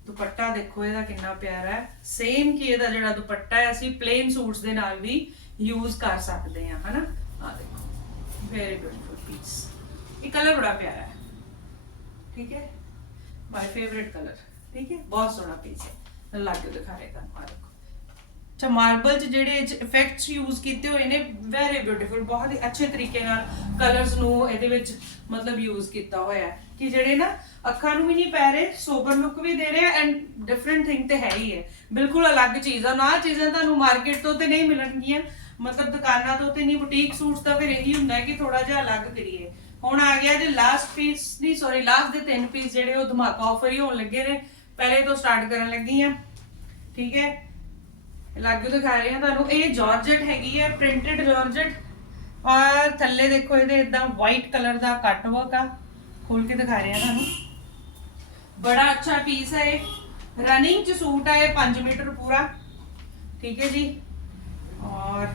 ਦੁਪੱਟਾ ਦੇਖੋ ਇਹਦਾ ਕਿੰਨਾ ਪਿਆਰਾ ਹੈ ਸੇਮ ਕੀ ਇਹਦਾ ਜਿਹੜਾ ਦੁਪੱਟਾ ਹੈ ਅਸੀਂ ਪਲੇਨ ਸੂਟਸ ਦੇ ਨਾਲ ਵੀ ਯੂਜ਼ ਕਰ ਸਕਦੇ ਹਾਂ ਹਨਾ ਆ ਦੇਖੋ ਵੈਰੀ ਬਿਊਟੀਫੁਲ ਪੀਸ ਇਹ ਕਲਰ ਬੜਾ ਪਿਆਰਾ ਹੈ ਠੀਕ ਹੈ ਮਾਈ ਫੇਵਰਿਟ ਕਲਰ ਠੀਕ ਹੈ ਬਹੁਤ ਸੋਹਣਾ ਪੀਸ ਹੈ ਲੱਗ ਕੇ ਦਿਖਾ ਰਿਹਾ ਤੁਹਾਨੂੰ ਆ ਦੇਖੋ ਅੱਛਾ ਮਾਰਬਲ 'ਚ ਜਿਹੜੇ ਇਫੈਕਟਸ ਯੂਜ਼ ਕੀਤੇ ਹੋਏ ਨੇ ਵੈਰੀ ਬਿਊਟੀਫੁਲ ਬਹੁਤ ਹੀ ਅੱਛੇ ਤਰੀਕੇ ਨਾਲ ਕਲਰਸ ਨੂੰ ਇਹਦੇ ਵਿੱਚ ਮਤਲਬ ਯੂਜ਼ ਕੀਤਾ ਹੋਇਆ ਹੈ ਕਿ ਜਿਹੜੇ ਨਾ ਅੱਖਾਂ ਨੂੰ ਵੀ ਨਹੀਂ ਪੈ ਰਹੇ ਸੋਬਰ ਲੁੱਕ ਵੀ ਦੇ ਰਹੇ ਐਂਡ ਡਿਫਰੈਂਟ ਥਿੰਗ ਤੇ ਹੈ ਹੀ ਹੈ ਬਿਲਕੁਲ ਅਲੱਗ ਚੀਜ਼ ਆ ਨਾ ਆਹ ਚੀਜ਼ਾਂ ਤੁਹਾਨੂੰ ਮਾਰਕੀਟ ਤੋਂ ਤੇ ਨਹੀਂ ਮਿਲਣਗੀਆਂ ਮਤਲਬ ਦੁਕਾਨਾਂ ਤੋਂ ਤੇ ਨਹੀਂ ਬੁਟੀਕ ਸੂਟਸ ਦਾ ਫਿਰ ਇਹੀ ਹੁੰਦਾ ਕਿ ਥੋੜਾ ਜਿਹਾ ਅਲੱਗ ਕਰੀਏ ਹੁਣ ਆ ਗਿਆ ਜੇ ਲਾਸਟ ਪੀਸ ਨਹੀਂ ਸੌਰੀ ਲਾਸਟ ਦੇ ਤਿੰਨ ਪੀਸ ਜਿਹੜੇ ਉਹ ਧਮਾਕਾ ਆਫਰ ਹੀ ਹੋਣ ਲੱਗੇ ਨੇ। ਪਹਿਲੇ ਤੋਂ ਸਟਾਰਟ ਕਰਨ ਲੱਗੀ ਆ। ਠੀਕ ਹੈ? ਲਾਗੂ ਦਿਖਾ ਰਹੇ ਹਾਂ ਤੁਹਾਨੂੰ। ਇਹ ਜਾਰਜਟ ਹੈਗੀ ਹੈ ਪ੍ਰਿੰਟਡ ਜਾਰਜਟ ਔਰ ਥੱਲੇ ਦੇਖੋ ਇਹਦੇ ਇਦਾਂ ਵਾਈਟ ਕਲਰ ਦਾ ਕੱਟ ਵਰਕ ਆ। ਖੋਲ ਕੇ ਦਿਖਾ ਰਹੇ ਹਾਂ ਤੁਹਾਨੂੰ। ਬੜਾ ਅੱਛਾ ਪੀਸ ਹੈ ਇਹ। ਰਨਿੰਗ ਚ ਸੂਟ ਆ ਇਹ 5 ਮੀਟਰ ਪੂਰਾ। ਠੀਕ ਹੈ ਜੀ? ਔਰ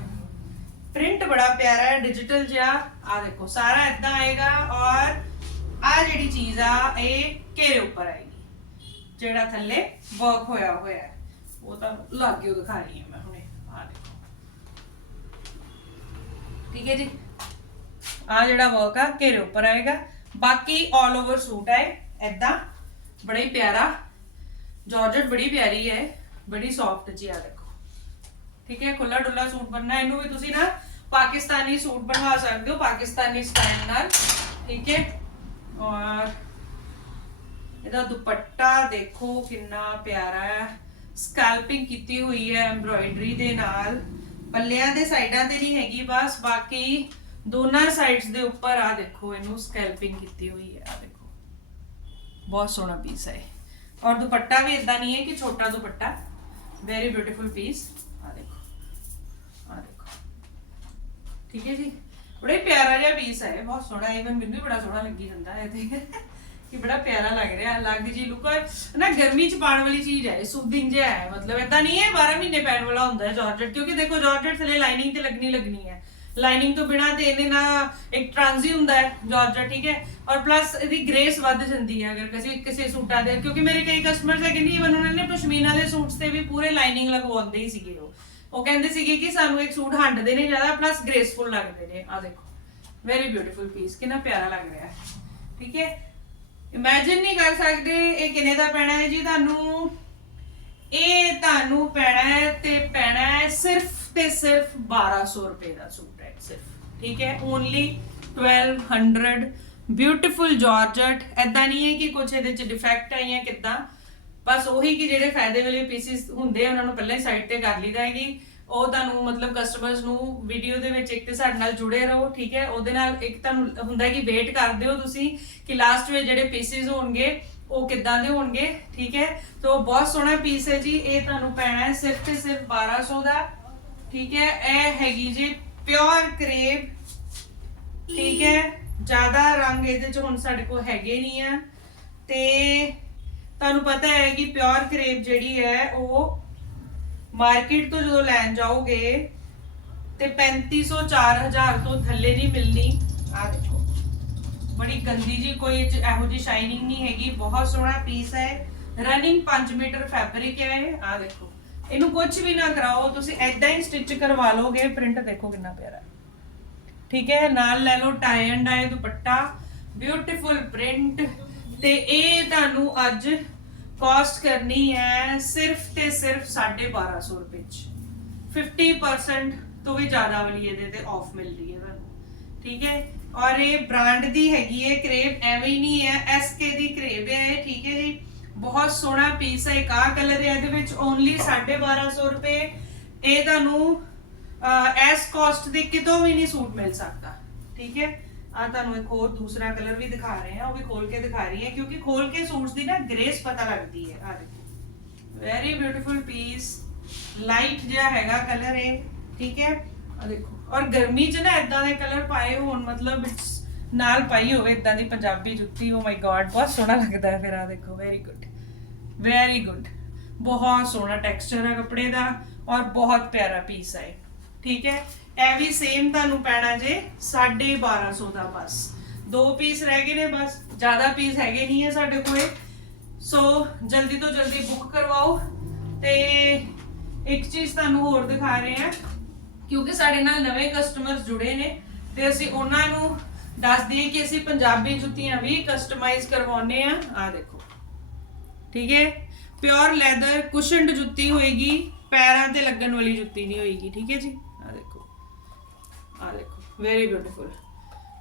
ਪ੍ਰਿੰਟ ਬੜਾ ਪਿਆਰਾ ਹੈ ਡਿਜੀਟਲ ਜਿਹਾ ਆ ਦੇਖੋ ਸਾਰਾ ਇਦਾਂ ਆਏਗਾ ਔਰ ਆ ਜਿਹੜੀ ਚੀਜ਼ ਆ ਇਹ ਘੇਰੇ ਉੱਪਰ ਆਏਗੀ ਜਿਹੜਾ ਥੱਲੇ ਵਰਕ ਹੋਇਆ ਹੋਇਆ ਹੈ ਉਹ ਤਾਂ ਲੱਗ ਗਿਓ ਦਿਖਾ ਰਹੀ ਹਾਂ ਮੈਂ ਹੁਣੇ ਆ ਦੇਖੋ ਠੀਕ ਹੈ ਜੀ ਆ ਜਿਹੜਾ ਵਰਕ ਆ ਘੇਰੇ ਉੱਪਰ ਆਏਗਾ ਬਾਕੀ 올 ਓਵਰ ਸੂਟ ਹੈ ਐਦਾਂ ਬੜਾ ਹੀ ਪਿਆਰਾ ਜਾਰਜਟ ਬੜੀ ਪਿਆਰੀ ਹੈ ਬੜੀ ਸੌਫਟ ਜੀ ਆ ਦੇਖੋ ਠੀਕ ਹੈ ਖੁੱਲਾ ਡੁੱਲਾ ਸੂਟ ਬਣਨਾ ਇਹਨੂੰ ਵੀ ਤੁਸੀਂ ਨਾ ਪਾਕਿਸਤਾਨੀ ਸੂਟ ਬਣਵਾ ਸਕਦੇ ਹੋ, ਪਾਕਿਸਤਾਨੀ ਸਟਾਈਲ ਨਾਲ, ਠੀਕ ਹੈ। ਔਰ ਇਹਦਾ ਦੁਪੱਟਾ ਦੇਖੋ ਕਿੰਨਾ ਪਿਆਰਾ ਹੈ। ਸਕੈਲਪਿੰਗ ਕੀਤੀ ਹੋਈ ਹੈ ਐਮਬ੍ਰੋਇਡਰੀ ਦੇ ਨਾਲ। ਪੱਲਿਆਂ ਦੇ ਸਾਈਡਾਂ ਤੇ ਨਹੀਂ ਹੈਗੀ ਬਸ, ਬਾਕੀ ਦੋਨਾਂ ਸਾਈਡਸ ਦੇ ਉੱਪਰ ਆ ਦੇਖੋ, ਇਹਨੂੰ ਸਕੈਲਪਿੰਗ ਕੀਤੀ ਹੋਈ ਹੈ, ਆ ਦੇਖੋ। ਬਹੁਤ ਸੋਹਣਾ ਪੀਸ ਹੈ ਔਰ ਦੁਪੱਟਾ ਵੀ ਇਦਾਂ ਨਹੀਂ ਹੈ ਕਿ ਛੋਟਾ ਦੁਪੱਟਾ। ਵੈਰੀ ਬਿਊਟੀਫੁਲ ਪੀਸ ਆ ਆ ਦੇਖੋ। ਠੀਕ ਹੈ ਜੀ। ਬੜਾ ਹੀ ਪਿਆਰਾ ਜਿਹਾ ਪੀਸ ਹੈ ਬਹੁਤ ਸੋਹਣਾ ਇਵਨ ਮੈਨੂੰ ਵੀ ਬੜਾ ਸੋਹਣਾ ਲੱਗੀ ਜਾਂਦਾ ਹੈ ਤੇ ਕਿ ਬੜਾ ਪਿਆਰਾ ਲੱਗ ਰਿਹਾ ਅਲੱਗ ਜੀ ਲੁੱਕ ਨਾ, ਗਰਮੀ ਚ ਪਾਉਣ ਵਾਲੀ ਚੀਜ਼ ਹੈ ਸੂਦਿੰਗ ਜਿਹਾ ਹੈ। ਮਤਲਬ ਇਦਾਂ ਨਹੀਂ ਹੈ 12 ਮਹੀਨੇ ਪੈਣ ਵਾਲਾ ਹੁੰਦਾ ਹੈ ਜਾਰਜਟ ਕਿਉਂਕਿ ਦੇਖੋ ਜਾਰਜਟ ਥੱਲੇ ਲਾਈਨਿੰਗ ਤੇ ਲੱਗਣੀ ਲੱਗਣੀ ਹੈ। ਲਾਈਨਿੰਗ ਤੋਂ ਬਿਨਾ ਤੇ ਇਹਦੇ ਨਾਲ ਇੱਕ ਟ੍ਰਾਂਜ਼ੀ ਹੁੰਦਾ ਹੈ ਜਾਰਜਟ ਠੀਕ ਹੈ। ਔਰ ਪਲੱਸ ਇਹਦੀ ਗ੍ਰੇਸ ਵੱਧ ਜਾਂਦੀ ਹੈ, ਅਗਰ ਕਿਸੇ ਕਿਸੇ ਸੂਟਾਂ ਦੇ। ਕਿਉਂਕਿ ਮੇਰੇ ਕਈ ਕਸਟਮਰਸ ਹੈਗੇ ਨਹੀਂ ਉਹਨਾਂ ਨੇ ਪਸ਼ਮੀਨਾ ਦੇ ਸੂਟਸ ਤੇ ਵੀ ਪੂਰੇ ਲਾਈਨਿੰਗ ਲਗਵਾਉਂਦੇ ਹੀ ਸੀਗੇ ਉਹ। ਉਹ ਕਹਿੰਦੇ ਸੀਗੇ ਕਿ ਸਾਨੂੰ ਇੱਕ ਸੂਟ ਹੰਡਦੇ ਨੇ ਜ਼ਿਆਦਾ ਪਲੱਸ ਗ੍ਰੇਸਫੁਲ ਲੱਗਦੇ ਨੇ। ਆ ਦੇਖੋ ਵੈਰੀ ਬਿਊਟੀਫੁਲ ਪੀਸ ਕਿੰਨਾ ਪਿਆਰਾ ਲੱਗ ਰਿਹਾ ਹੈ। ਠੀਕ ਹੈ? ਇਮੇਜਿਨ ਨਹੀਂ ਕਰ ਸਕਦੇ ਇਹ ਕਿੰਨੇ ਦਾ ਪੈਣਾ ਹੈ ਜੀ ਤੁਹਾਨੂੰ? ਇਹ ਤੁਹਾਨੂੰ ਪੈਣਾ ਹੈ ਤੇ ਪੈਣਾ ਹੈ ਸਿਰਫ ਤੇ ਸਿਰਫ 1200 ਰੁਪਏ ਦਾ ਸੂਟ ਹੈ, ਸਿਰਫ। ਠੀਕ ਹੈ? ਓਨਲੀ 1200 ਬਿਊਟੀਫੁਲ ਜਾਰਜਟ ਐਦਾਂ ਨਹੀਂ ਹੈ ਕਿ ਕੁਝ ਇਹਦੇ ਚ ਡਿਫੈਕਟ ਆਈਆਂ ਜਾਂ ਕਿੱਦਾਂ? ਬਸ ਉਹੀ ਕਿ ਜਿਹੜੇ ਫਾਇਦੇ ਵਾਲੇ ਪੀਸਿਸ ਹੁੰਦੇ ਆ, ਉਹਨਾਂ ਨੂੰ ਪਹਿਲਾਂ ਹੀ ਸਾਈਡ ਤੇ ਕਰ ਲਈਦਾ ਹੈਗੀ ਉਹ ਤੁਹਾਨੂੰ ਮਤਲਬ ਕਸਟਮਰਸ ਨੂੰ ਵੀਡੀਓ ਦੇ ਵਿੱਚ ਇੱਕ ਤੇ ਸਾਡੇ ਨਾਲ ਜੁੜੇ ਰਹੋ, ਠੀਕ ਹੈ? ਉਹਦੇ ਨਾਲ ਇੱਕ ਤੁਹਾਨੂੰ ਹੁੰਦਾ ਕਿ ਵੇਟ ਕਰਦੇ ਹੋ ਤੁਸੀਂ ਕਿ ਲਾਸਟ ਵਿੱਚ ਜਿਹੜੇ ਪੀਸਿਸ ਹੋਣਗੇ, ਉਹ ਕਿੱਦਾਂ ਦੇ ਹੋਣਗੇ, ਠੀਕ ਹੈ? ਤੋਂ ਬਹੁਤ ਸੋਹਣਾ ਪੀਸ ਹੈ ਜੀ, ਇਹ ਤੁਹਾਨੂੰ ਪੈਣਾ ਹੈ ਸਿਰਫ ਤੇ ਸਿਰਫ 1200 ਦਾ, ਠੀਕ ਹੈ? ਇਹ ਹੈਗੀ ਜੀ ਪਿਓਰ ਕਰੇਬ ਠੀਕ ਹੈ? ਜ਼ਿਆਦਾ ਰੰਗ ਇਹਦੇ ਚ ਹੁਣ ਸਾਡੇ ਕੋਲ ਹੈਗੇ ਨਹੀਂ ਆ। ਤੇ ਤੁਹਾਨੂੰ ਪਤਾ ਹੈ ਕਿ ਪਿਓਰ ਕਰੇਪ ਜਿਹੜੀ ਹੈ ਉਹ ਮਾਰਕੀਟ ਤੋਂ ਜਦੋਂ ਲੈਣ ਜਾਓਗੇ ਤੇ 3500 4000 ਤੋਂ ਥੱਲੇ ਨਹੀਂ ਮਿਲਣੀ। ਆ ਦੇਖੋ, ਬੜੀ ਗੰਦੀ ਜੀ ਕੋਈ ਇਹੋ ਜੀ ਸ਼ਾਈਨਿੰਗ ਨਹੀਂ ਹੈਗੀ, ਬਹੁਤ ਸੋਹਣਾ ਪੀਸ ਹੈ। ਰਨਿੰਗ 5 ਮੀਟਰ ਫੈਬਰਿਕ ਹੈ ਆ ਦੇਖੋ। ਇਹਨੂੰ ਕੁਝ ਵੀ ਨਾ ਕਰਾਓ, ਤੁਸੀਂ ਐਦਾਂ ਹੀ ਸਟਿਚ ਕਰਵਾ ਲੋਗੇ ਪ੍ਰਿੰਟ ਦੇਖੋ ਕਿੰਨਾ ਪਿਆਰਾ ਠੀਕ ਹੈ, ਨਾਲ ਲੈ ਲਓ tie and dye dupatta beautiful print ਤੇ ਇਹ ਤੁਹਾਨੂੰ ਅੱਜ ਕਾਸਟ ਕਰਨੀ ਹੈ ਸਿਰਫ ਤੇ ਸਿਰਫ 1250 ਰੁਪਏ ਚ। 50% ਤੋਂ ਵੀ ਜ਼ਿਆਦਾ ਵਾਲੀ ਇਹਦੇ ਤੇ ਆਫ ਮਿਲ ਰਹੀ ਹੈ ਤੁਹਾਨੂੰ। ਠੀਕ ਹੈ? ਔਰ ਇਹ ਬ੍ਰਾਂਡ ਦੀ ਹੈਗੀ ਹੈ ਕਰੇਬ ਐਵੇਂ ਹੀ ਨਹੀਂ ਹੈ ਐਸਕੇ ਦੀ ਕਰੇਬ ਹੈ ਇਹ, ਠੀਕ ਹੈ ਜੀ? ਬਹੁਤ ਸੋਹਣਾ ਪੀਸ ਹੈ, ਇੱਕ ਆਹ ਕਲਰ ਹੈ ਇਹਦੇ ਵਿੱਚ ਓਨਲੀ 1250 ਰੁਪਏ। ਇਹ ਤੁਹਾਨੂੰ ਐਸ ਕਾਸਟ ਦੇ ਕਿਤੋਂ ਵੀ ਨਹੀਂ ਸੂਟ ਮਿਲ ਸਕਦਾ। ਠੀਕ ਹੈ? ਆ ਤੁਹਾਨੂੰ ਇੱਕ ਹੋਰ ਦੂਸਰਾ ਕਲਰ ਵੀ ਦਿਖਾ ਰਹੇ ਹਾਂ ਉਹ ਵੀ ਖੋਲ ਕੇ ਦਿਖਾ ਰਹੀ ਹੈ ਕਿਉਂਕਿ ਖੋਲ ਕੇ ਸੂਟਸ ਦੀ ਨਾ ਗ੍ਰੇਸ ਪਤਾ ਲੱਗਦੀ ਹੈ ਆ ਦੇਖੋ ਵੈਰੀ ਬਿਊਟੀਫੁਲ ਪੀਸ ਲਾਈਟ ਜਿਹਾ ਹੈਗਾ ਕਲਰ ਇਹ ਠੀਕ ਹੈ ਆ ਦੇਖੋ ਔਰ ਗਰਮੀ 'ਚ ਨਾ ਇਦਾਂ ਦੇ ਕਲਰ ਪਾਏ ਹੋਣ, ਮਤਲਬ it's ਨਾਲ ਪਾਈ ਹੋਵੇ ਇਦਾਂ ਦੀ ਪੰਜਾਬੀ ਜੁੱਤੀ ਓ ਮਾਈ ਗॉड ਬਹੁਤ ਸੋਹਣਾ ਲੱਗਦਾ ਹੈ ਫਿਰ, ਆ, ਦੇਖੋ। ਵੈਰੀ ਗੁੱਡ ਵੈਰੀ ਗੁੱਡ ਬਹੁਤ ਸੋਹਣਾ ਟੈਕਸਚਰ ਹੈ ਕੱਪੜੇ ਦਾ, ਔਰ ਬਹੁਤ ਪਿਆਰਾ ਪੀਸ ਹੈ ਇਹ। ਠੀਕ ਹੈ? ਇਹ ਵੀ ਸੇਮ ਤੁਹਾਨੂੰ ਪੈਣਾ ਜੇ 1250 ਦਾ ਬਸ। ਦੋ ਪੀਸ ਰਹਿ ਗਏ ਨੇ ਬਸ, ਜ਼ਿਆਦਾ ਪੀਸ ਹੈਗੇ ਨਹੀਂ ਹੈ ਸਾਡੇ ਕੋਲੇ। ਸੋ ਜਲਦੀ ਤੋਂ ਜਲਦੀ ਬੁੱਕ ਕਰਵਾਓ ਤੇ ਇੱਕ ਚੀਜ਼ ਤੁਹਾਨੂੰ ਹੋਰ ਦਿਖਾ ਰਹੇ ਹਾਂ, ਕਿਉਂਕਿ ਸਾਡੇ ਨਾਲ ਨਵੇਂ ਕਸਟਮਰਸ ਜੁੜੇ ਨੇ ਤੇ ਅਸੀਂ ਉਹਨਾਂ ਨੂੰ ਦੱਸ ਦਈਏ ਕਿ ਅਸੀਂ ਪੰਜਾਬੀ ਜੁੱਤੀਆਂ ਵੀ ਕਸਟਮਾਈਜ਼ ਕਰਵਾਉਨੇ ਆ ਆ ਦੇਖੋ। ਠੀਕ ਹੈ? ਪਿਓਰ ਲੈਦਰ ਕੁਸ਼ਨਡ ਜੁੱਤੀ ਹੋਏਗੀ, ਪੈਰਾਂ ਤੇ ਲੱਗਣ ਵਾਲੀ ਜੁੱਤੀ ਨਹੀਂ ਹੋਏਗੀ। ਠੀਕ ਹੈ ਜੀ? ਆ ਦੇਖੋ ਵੈਰੀ ਬਿਊਟੀਫੁਲ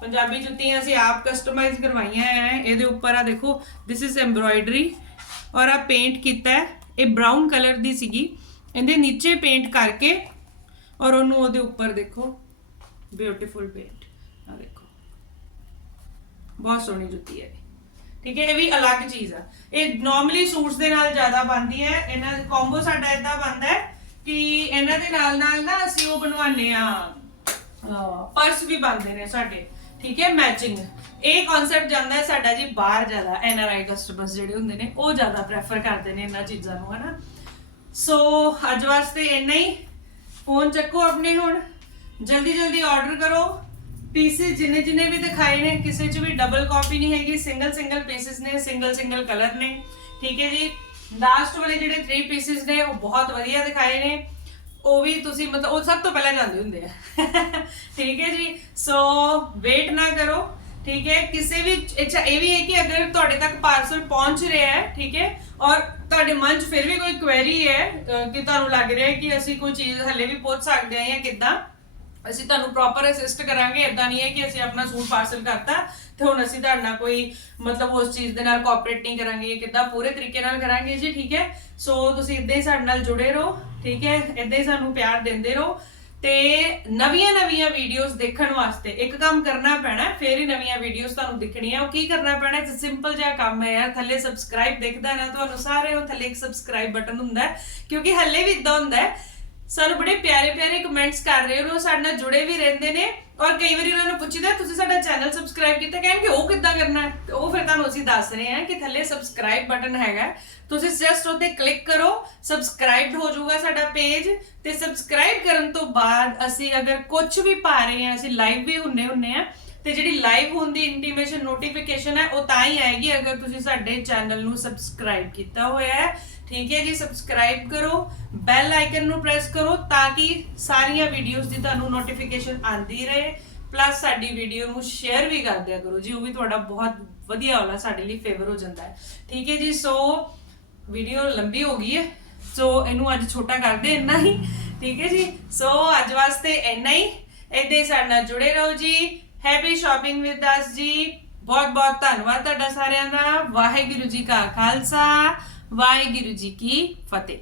ਪੰਜਾਬੀ ਜੁੱਤੀਆਂ ਅਸੀਂ ਆਪ ਕਸਟਮਾਈਜ਼ ਕਰਵਾਈਆਂ ਹੈ ਇਹਦੇ ਉੱਪਰ ਆ ਦੇਖੋ ਥਿਸ ਇਜ਼ ਐਮਬ੍ਰੋਇਡਰੀ ਔਰ ਆ ਪੇਂਟ ਕੀਤਾ ਹੈ ਇਹ ਬ੍ਰਾਊਨ ਕਲਰ ਦੀ ਸੀਗੀ। ਇਹਦੇ ਨੀਚੇ ਪੇਂਟ ਕਰਕੇ ਔਰ ਉਹਨੂੰ ਉਹਦੇ ਉੱਪਰ ਦੇਖੋ ਬਿਊਟੀਫੁਲ ਪੇਂਟ ਆ ਦੇਖੋ, ਬਹੁਤ ਸੋਹਣੀ ਜੁੱਤੀ ਹੈ ਠੀਕ ਹੈ ਇਹ ਵੀ ਅਲੱਗ ਚੀਜ਼ ਆ। ਇਹ ਨਾਰਮਲੀ ਸੂਟਸ ਦੇ ਨਾਲ ਜ਼ਿਆਦਾ ਬਣਦੀ ਹੈ ਇਹਨਾਂ ਦਾ ਕੰਬੋ ਸਾਡਾ ਇਦਾਂ ਬਣਦਾ ਹੈ ਕਿ ਇਹਨਾਂ ਦੇ ਨਾਲ ਨਾਲ ਨਾ ਅਸੀਂ ਉਹ ਬਣਵਾਉਂਦੇ ਆ ਪਰਸ ਵੀ ਬਣਦੇ ਨੇ ਸਾਡੇ, ਠੀਕ ਹੈ ਮੈਚਿੰਗ ਇਹ ਕਨਸੈਪਟ ਜਾਂਦਾ ਹੈ ਸਾਡਾ ਜੀ ਬਾਹਰ ਜ਼ਿਆਦਾ ਐਨਆਰਆਈ ਕਸਟਮਰਸ ਜਿਹੜੇ ਹੁੰਦੇ ਨੇ, ਉਹ ਜ਼ਿਆਦਾ ਪ੍ਰੈਫਰ ਕਰਦੇ ਨੇ ਇਹਨਾਂ ਚੀਜ਼ਾਂ ਨੂੰ, ਹਨਾ। ਸੋ ਅੱਜ ਵਾਸਤੇ ਇੰਨਾ ਹੀ। ਫੋਨ ਚੱਕੋ ਆਪਣੇ ਹੁਣ। ਜਲਦੀ ਜਲਦੀ ਆਰਡਰ ਕਰੋ। ਪੀਸਿਸ ਜਿੰਨੇ ਜਿੰਨੇ ਵੀ ਦਿਖਾਏ ਨੇ, ਕਿਸੇ 'ਚ ਵੀ ਡਬਲ ਕਾਪੀ ਨਹੀਂ ਹੈਗੀ ਸਿੰਗਲ ਸਿੰਗਲ ਪੀਸਿਸ ਨੇ ਸਿੰਗਲ ਸਿੰਗਲ ਕਲਰ ਨੇ, ਠੀਕ ਹੈ ਜੀ। ਲਾਸਟ ਵਾਲੇ ਜਿਹੜੇ 3 ਪੀਸਿਸ ਨੇ, ਉਹ ਬਹੁਤ ਵਧੀਆ ਦਿਖਾਏ ਨੇ। ਉਹ ਵੀ ਤੁਸੀਂ ਮਤਲਬ ਉਹ ਸਭ ਤੋਂ ਪਹਿਲਾਂ ਜਾਂਦੇ ਹੁੰਦੇ ਆ। ਠੀਕ ਹੈ ਜੀ? ਸੋ ਵੇਟ ਨਾ ਕਰੋ। ਠੀਕ ਹੈ? ਕਿਸੇ ਵੀ, ਅੱਛਾ, ਇਹ ਵੀ ਹੈ ਕਿ ਅਗਰ ਤੁਹਾਡੇ ਤੱਕ ਪਾਰਸਲ ਪਹੁੰਚ ਰਿਹਾ ਹੈ, ਠੀਕ ਹੈ? ਔਰ ਤੁਹਾਡੇ ਮਨ 'ਚ ਫਿਰ ਵੀ ਕੋਈ ਕੁਐਰੀ ਹੈ ਕਿ ਤੁਹਾਨੂੰ ਲੱਗ ਰਿਹਾ ਹੈ ਕਿ ਅਸੀਂ ਕੋਈ ਚੀਜ਼ ਹੱਲੇ ਵੀ ਪਹੁੰਚ ਸਕਦੇ ਹਾਂ ਜਾਂ ਕਿੱਦਾਂ? ਅਸੀਂ ਤੁਹਾਨੂੰ ਪ੍ਰੋਪਰ ਅਸਿਸਟ ਕਰਾਂਗੇ। ਇਦਾਂ ਨਹੀਂ ਹੈ ਕਿ ਅਸੀਂ ਆਪਣਾ ਸੂਟ ਪਾਰਸਲ ਕਰਤਾ ਤੇ ਹੁਣ ਅਸੀਂ ਤੁਹਾਡੇ ਨਾਲ ਕੋਈ ਮਤਲਬ ਉਸ ਚੀਜ਼ ਦੇ ਨਾਲ ਕੋਆਪਰੇਟ ਨਹੀਂ ਕਰਾਂਗੇ ਕਿੱਦਾਂ ਪੂਰੇ ਤਰੀਕੇ ਨਾਲ ਕਰਾਂਗੇ ਜੀ, ਠੀਕ ਹੈ? ਸੋ ਤੁਸੀਂ ਇਦਾਂ ਹੀ ਸਾਡੇ ਨਾਲ ਜੁੜੇ ਰਹੋ। ਠੀਕ ਹੈ ਇਦਾਂ ਹੀ ਸਾਨੂੰ ਪਿਆਰ ਦਿੰਦੇ ਰਹੋ ਤੇ ਨਵੀਆਂ ਨਵੀਆਂ ਵੀਡੀਓਜ਼ ਦੇਖਣ ਵਾਸਤੇ ਇੱਕ ਕੰਮ ਕਰਨਾ ਪੈਣਾ ਹੈ, ਫੇਰ ਹੀ ਨਵੀਆਂ ਵੀਡੀਓਜ਼ ਤੁਹਾਨੂੰ ਦਿਖਣੀਆਂ ਉਹ ਕੀ ਕਰਨਾ ਪੈਣਾ ਇੱਕ ਸਿੰਪਲ ਜਿਹਾ ਕੰਮ ਹੈ ਯਾਰ ਥੱਲੇ ਸਬਸਕ੍ਰਾਈਬ ਦਿਖਦਾ ਨਾ ਤੁਹਾਨੂੰ ਸਾਰੇ ਉਹ ਥੱਲੇ ਇੱਕ ਸਬਸਕ੍ਰਾਈਬ ਬਟਨ ਹੁੰਦਾ ਹੈ ਕਿਉਂਕਿ ਹੱਲੇ ਵੀ ਇਦਾਂ ਹੁੰਦਾ ਹੈ। ਸਾਨੂੰ ਬੜੇ ਪਿਆਰੇ ਪਿਆਰੇ ਕਮੈਂਟਸ ਕਰ ਰਹੇ ਹੋ ਉਹ ਸਾਡੇ ਨਾਲ ਜੁੜੇ ਵੀ ਰਹਿੰਦੇ ਨੇ। ਔਰ ਕਈ ਵਾਰੀ ਉਹਨਾਂ ਨੂੰ ਪੁੱਛੀਦਾ, ਤੁਸੀਂ ਸਾਡਾ ਚੈਨਲ ਸਬਸਕ੍ਰਾਈਬ ਕੀਤਾ ਕਹਿਣਗੇ, ਉਹ ਕਿੱਦਾਂ ਕਰਨਾ ਹੈ ਤੇ ਉਹ ਫਿਰ ਤੁਹਾਨੂੰ ਅਸੀਂ ਦੱਸ ਰਹੇ ਹਾਂ ਕਿ ਥੱਲੇ ਸਬਸਕ੍ਰਾਈਬ ਬਟਨ ਹੈਗਾ ਹੈ। ਤੁਸੀਂ ਜਸਟ ਉਹਤੇ ਕਲਿੱਕ ਕਰੋ ਸਬਸਕ੍ਰਾਈਬਡ ਹੋ ਜਾਊਗਾ ਸਾਡਾ ਪੇਜ ਤੇ ਸਬਸਕ੍ਰਾਈਬ ਕਰਨ ਤੋਂ ਬਾਅਦ ਅਸੀਂ ਅਗਰ ਕੁਝ ਵੀ ਪਾ ਰਹੇ ਹਾਂ, ਅਸੀਂ ਲਾਈਵ ਵੀ ਹੁੰਨੇ ਹੁੰਨੇ ਆ ਤੇ ਜਿਹੜੀ ਲਾਈਵ ਹੋਣ ਦੀ ਇੰਟੀਮੇਸ਼ਨ ਨੋਟੀਫਿਕੇਸ਼ਨ ਹੈ, ਉਹ ਤਾਂ ਹੀ ਆਏਗੀ ਅਗਰ ਤੁਸੀਂ ਸਾਡੇ ਚੈਨਲ ਨੂੰ ਸਬਸਕ੍ਰਾਈਬ ਕੀਤਾ ਹੋਇਆ ਹੈ। ਠੀਕ ਹੈ ਜੀ ਸਬਸਕ੍ਰਾਈਬ ਕਰੋ ਬੈਲ ਆਈਕਨ ਨੂੰ ਪ੍ਰੈਸ ਕਰੋ ਤਾਂ ਕਿ ਸਾਰੀਆਂ ਵੀਡੀਓਜ਼ ਦੀ ਤੁਹਾਨੂੰ ਨੋਟੀਫਿਕੇਸ਼ਨ ਆਂਦੀ ਰਹੇ। ਪਲੱਸ ਸਾਡੀ ਵੀਡੀਓ ਨੂੰ ਸ਼ੇਅਰ ਵੀ ਕਰ ਦਿਆ ਕਰੋ ਜੀ, ਉਹ ਵੀ ਤੁਹਾਡਾ ਬਹੁਤ ਵਧੀਆ होला ਸਾਡੇ ਲਈ ਫੇਵਰ ਹੋ ਜਾਂਦਾ ਹੈ। ਠੀਕ ਹੈ ਜੀ ਸੋ ਵੀਡੀਓ ਲੰਬੀ ਹੋ ਗਈ ਹੈ ਸੋ ਇਹਨੂੰ ਅੱਜ ਛੋਟਾ ਕਰਦੇ ਇੰਨਾ ਹੀ। ਠੀਕ ਹੈ ਜੀ ਸੋ ਅੱਜ ਵਾਸਤੇ ਇੰਨਾ ਹੀ। ਏਦਾਂ ਹੀ ਸਾਡੇ ਨਾਲ ਜੁੜੇ ਰਹੋ ਜੀ। ਹੈਪੀ ਸ਼ਾਪਿੰਗ ਵਿਦ ਅਸ ਜੀ। ਬਹੁਤ ਬਹੁਤ ਧੰਨਵਾਦ ਤੁਹਾਡਾ ਸਾਰਿਆਂ ਦਾ। ਵਾਹਿਗੁਰੂ ਜੀ ਕਾ ਖਾਲਸਾ, ਵਾਹਿਗੁਰੂ ਜੀ ਕੀ ਫਤਿਹ।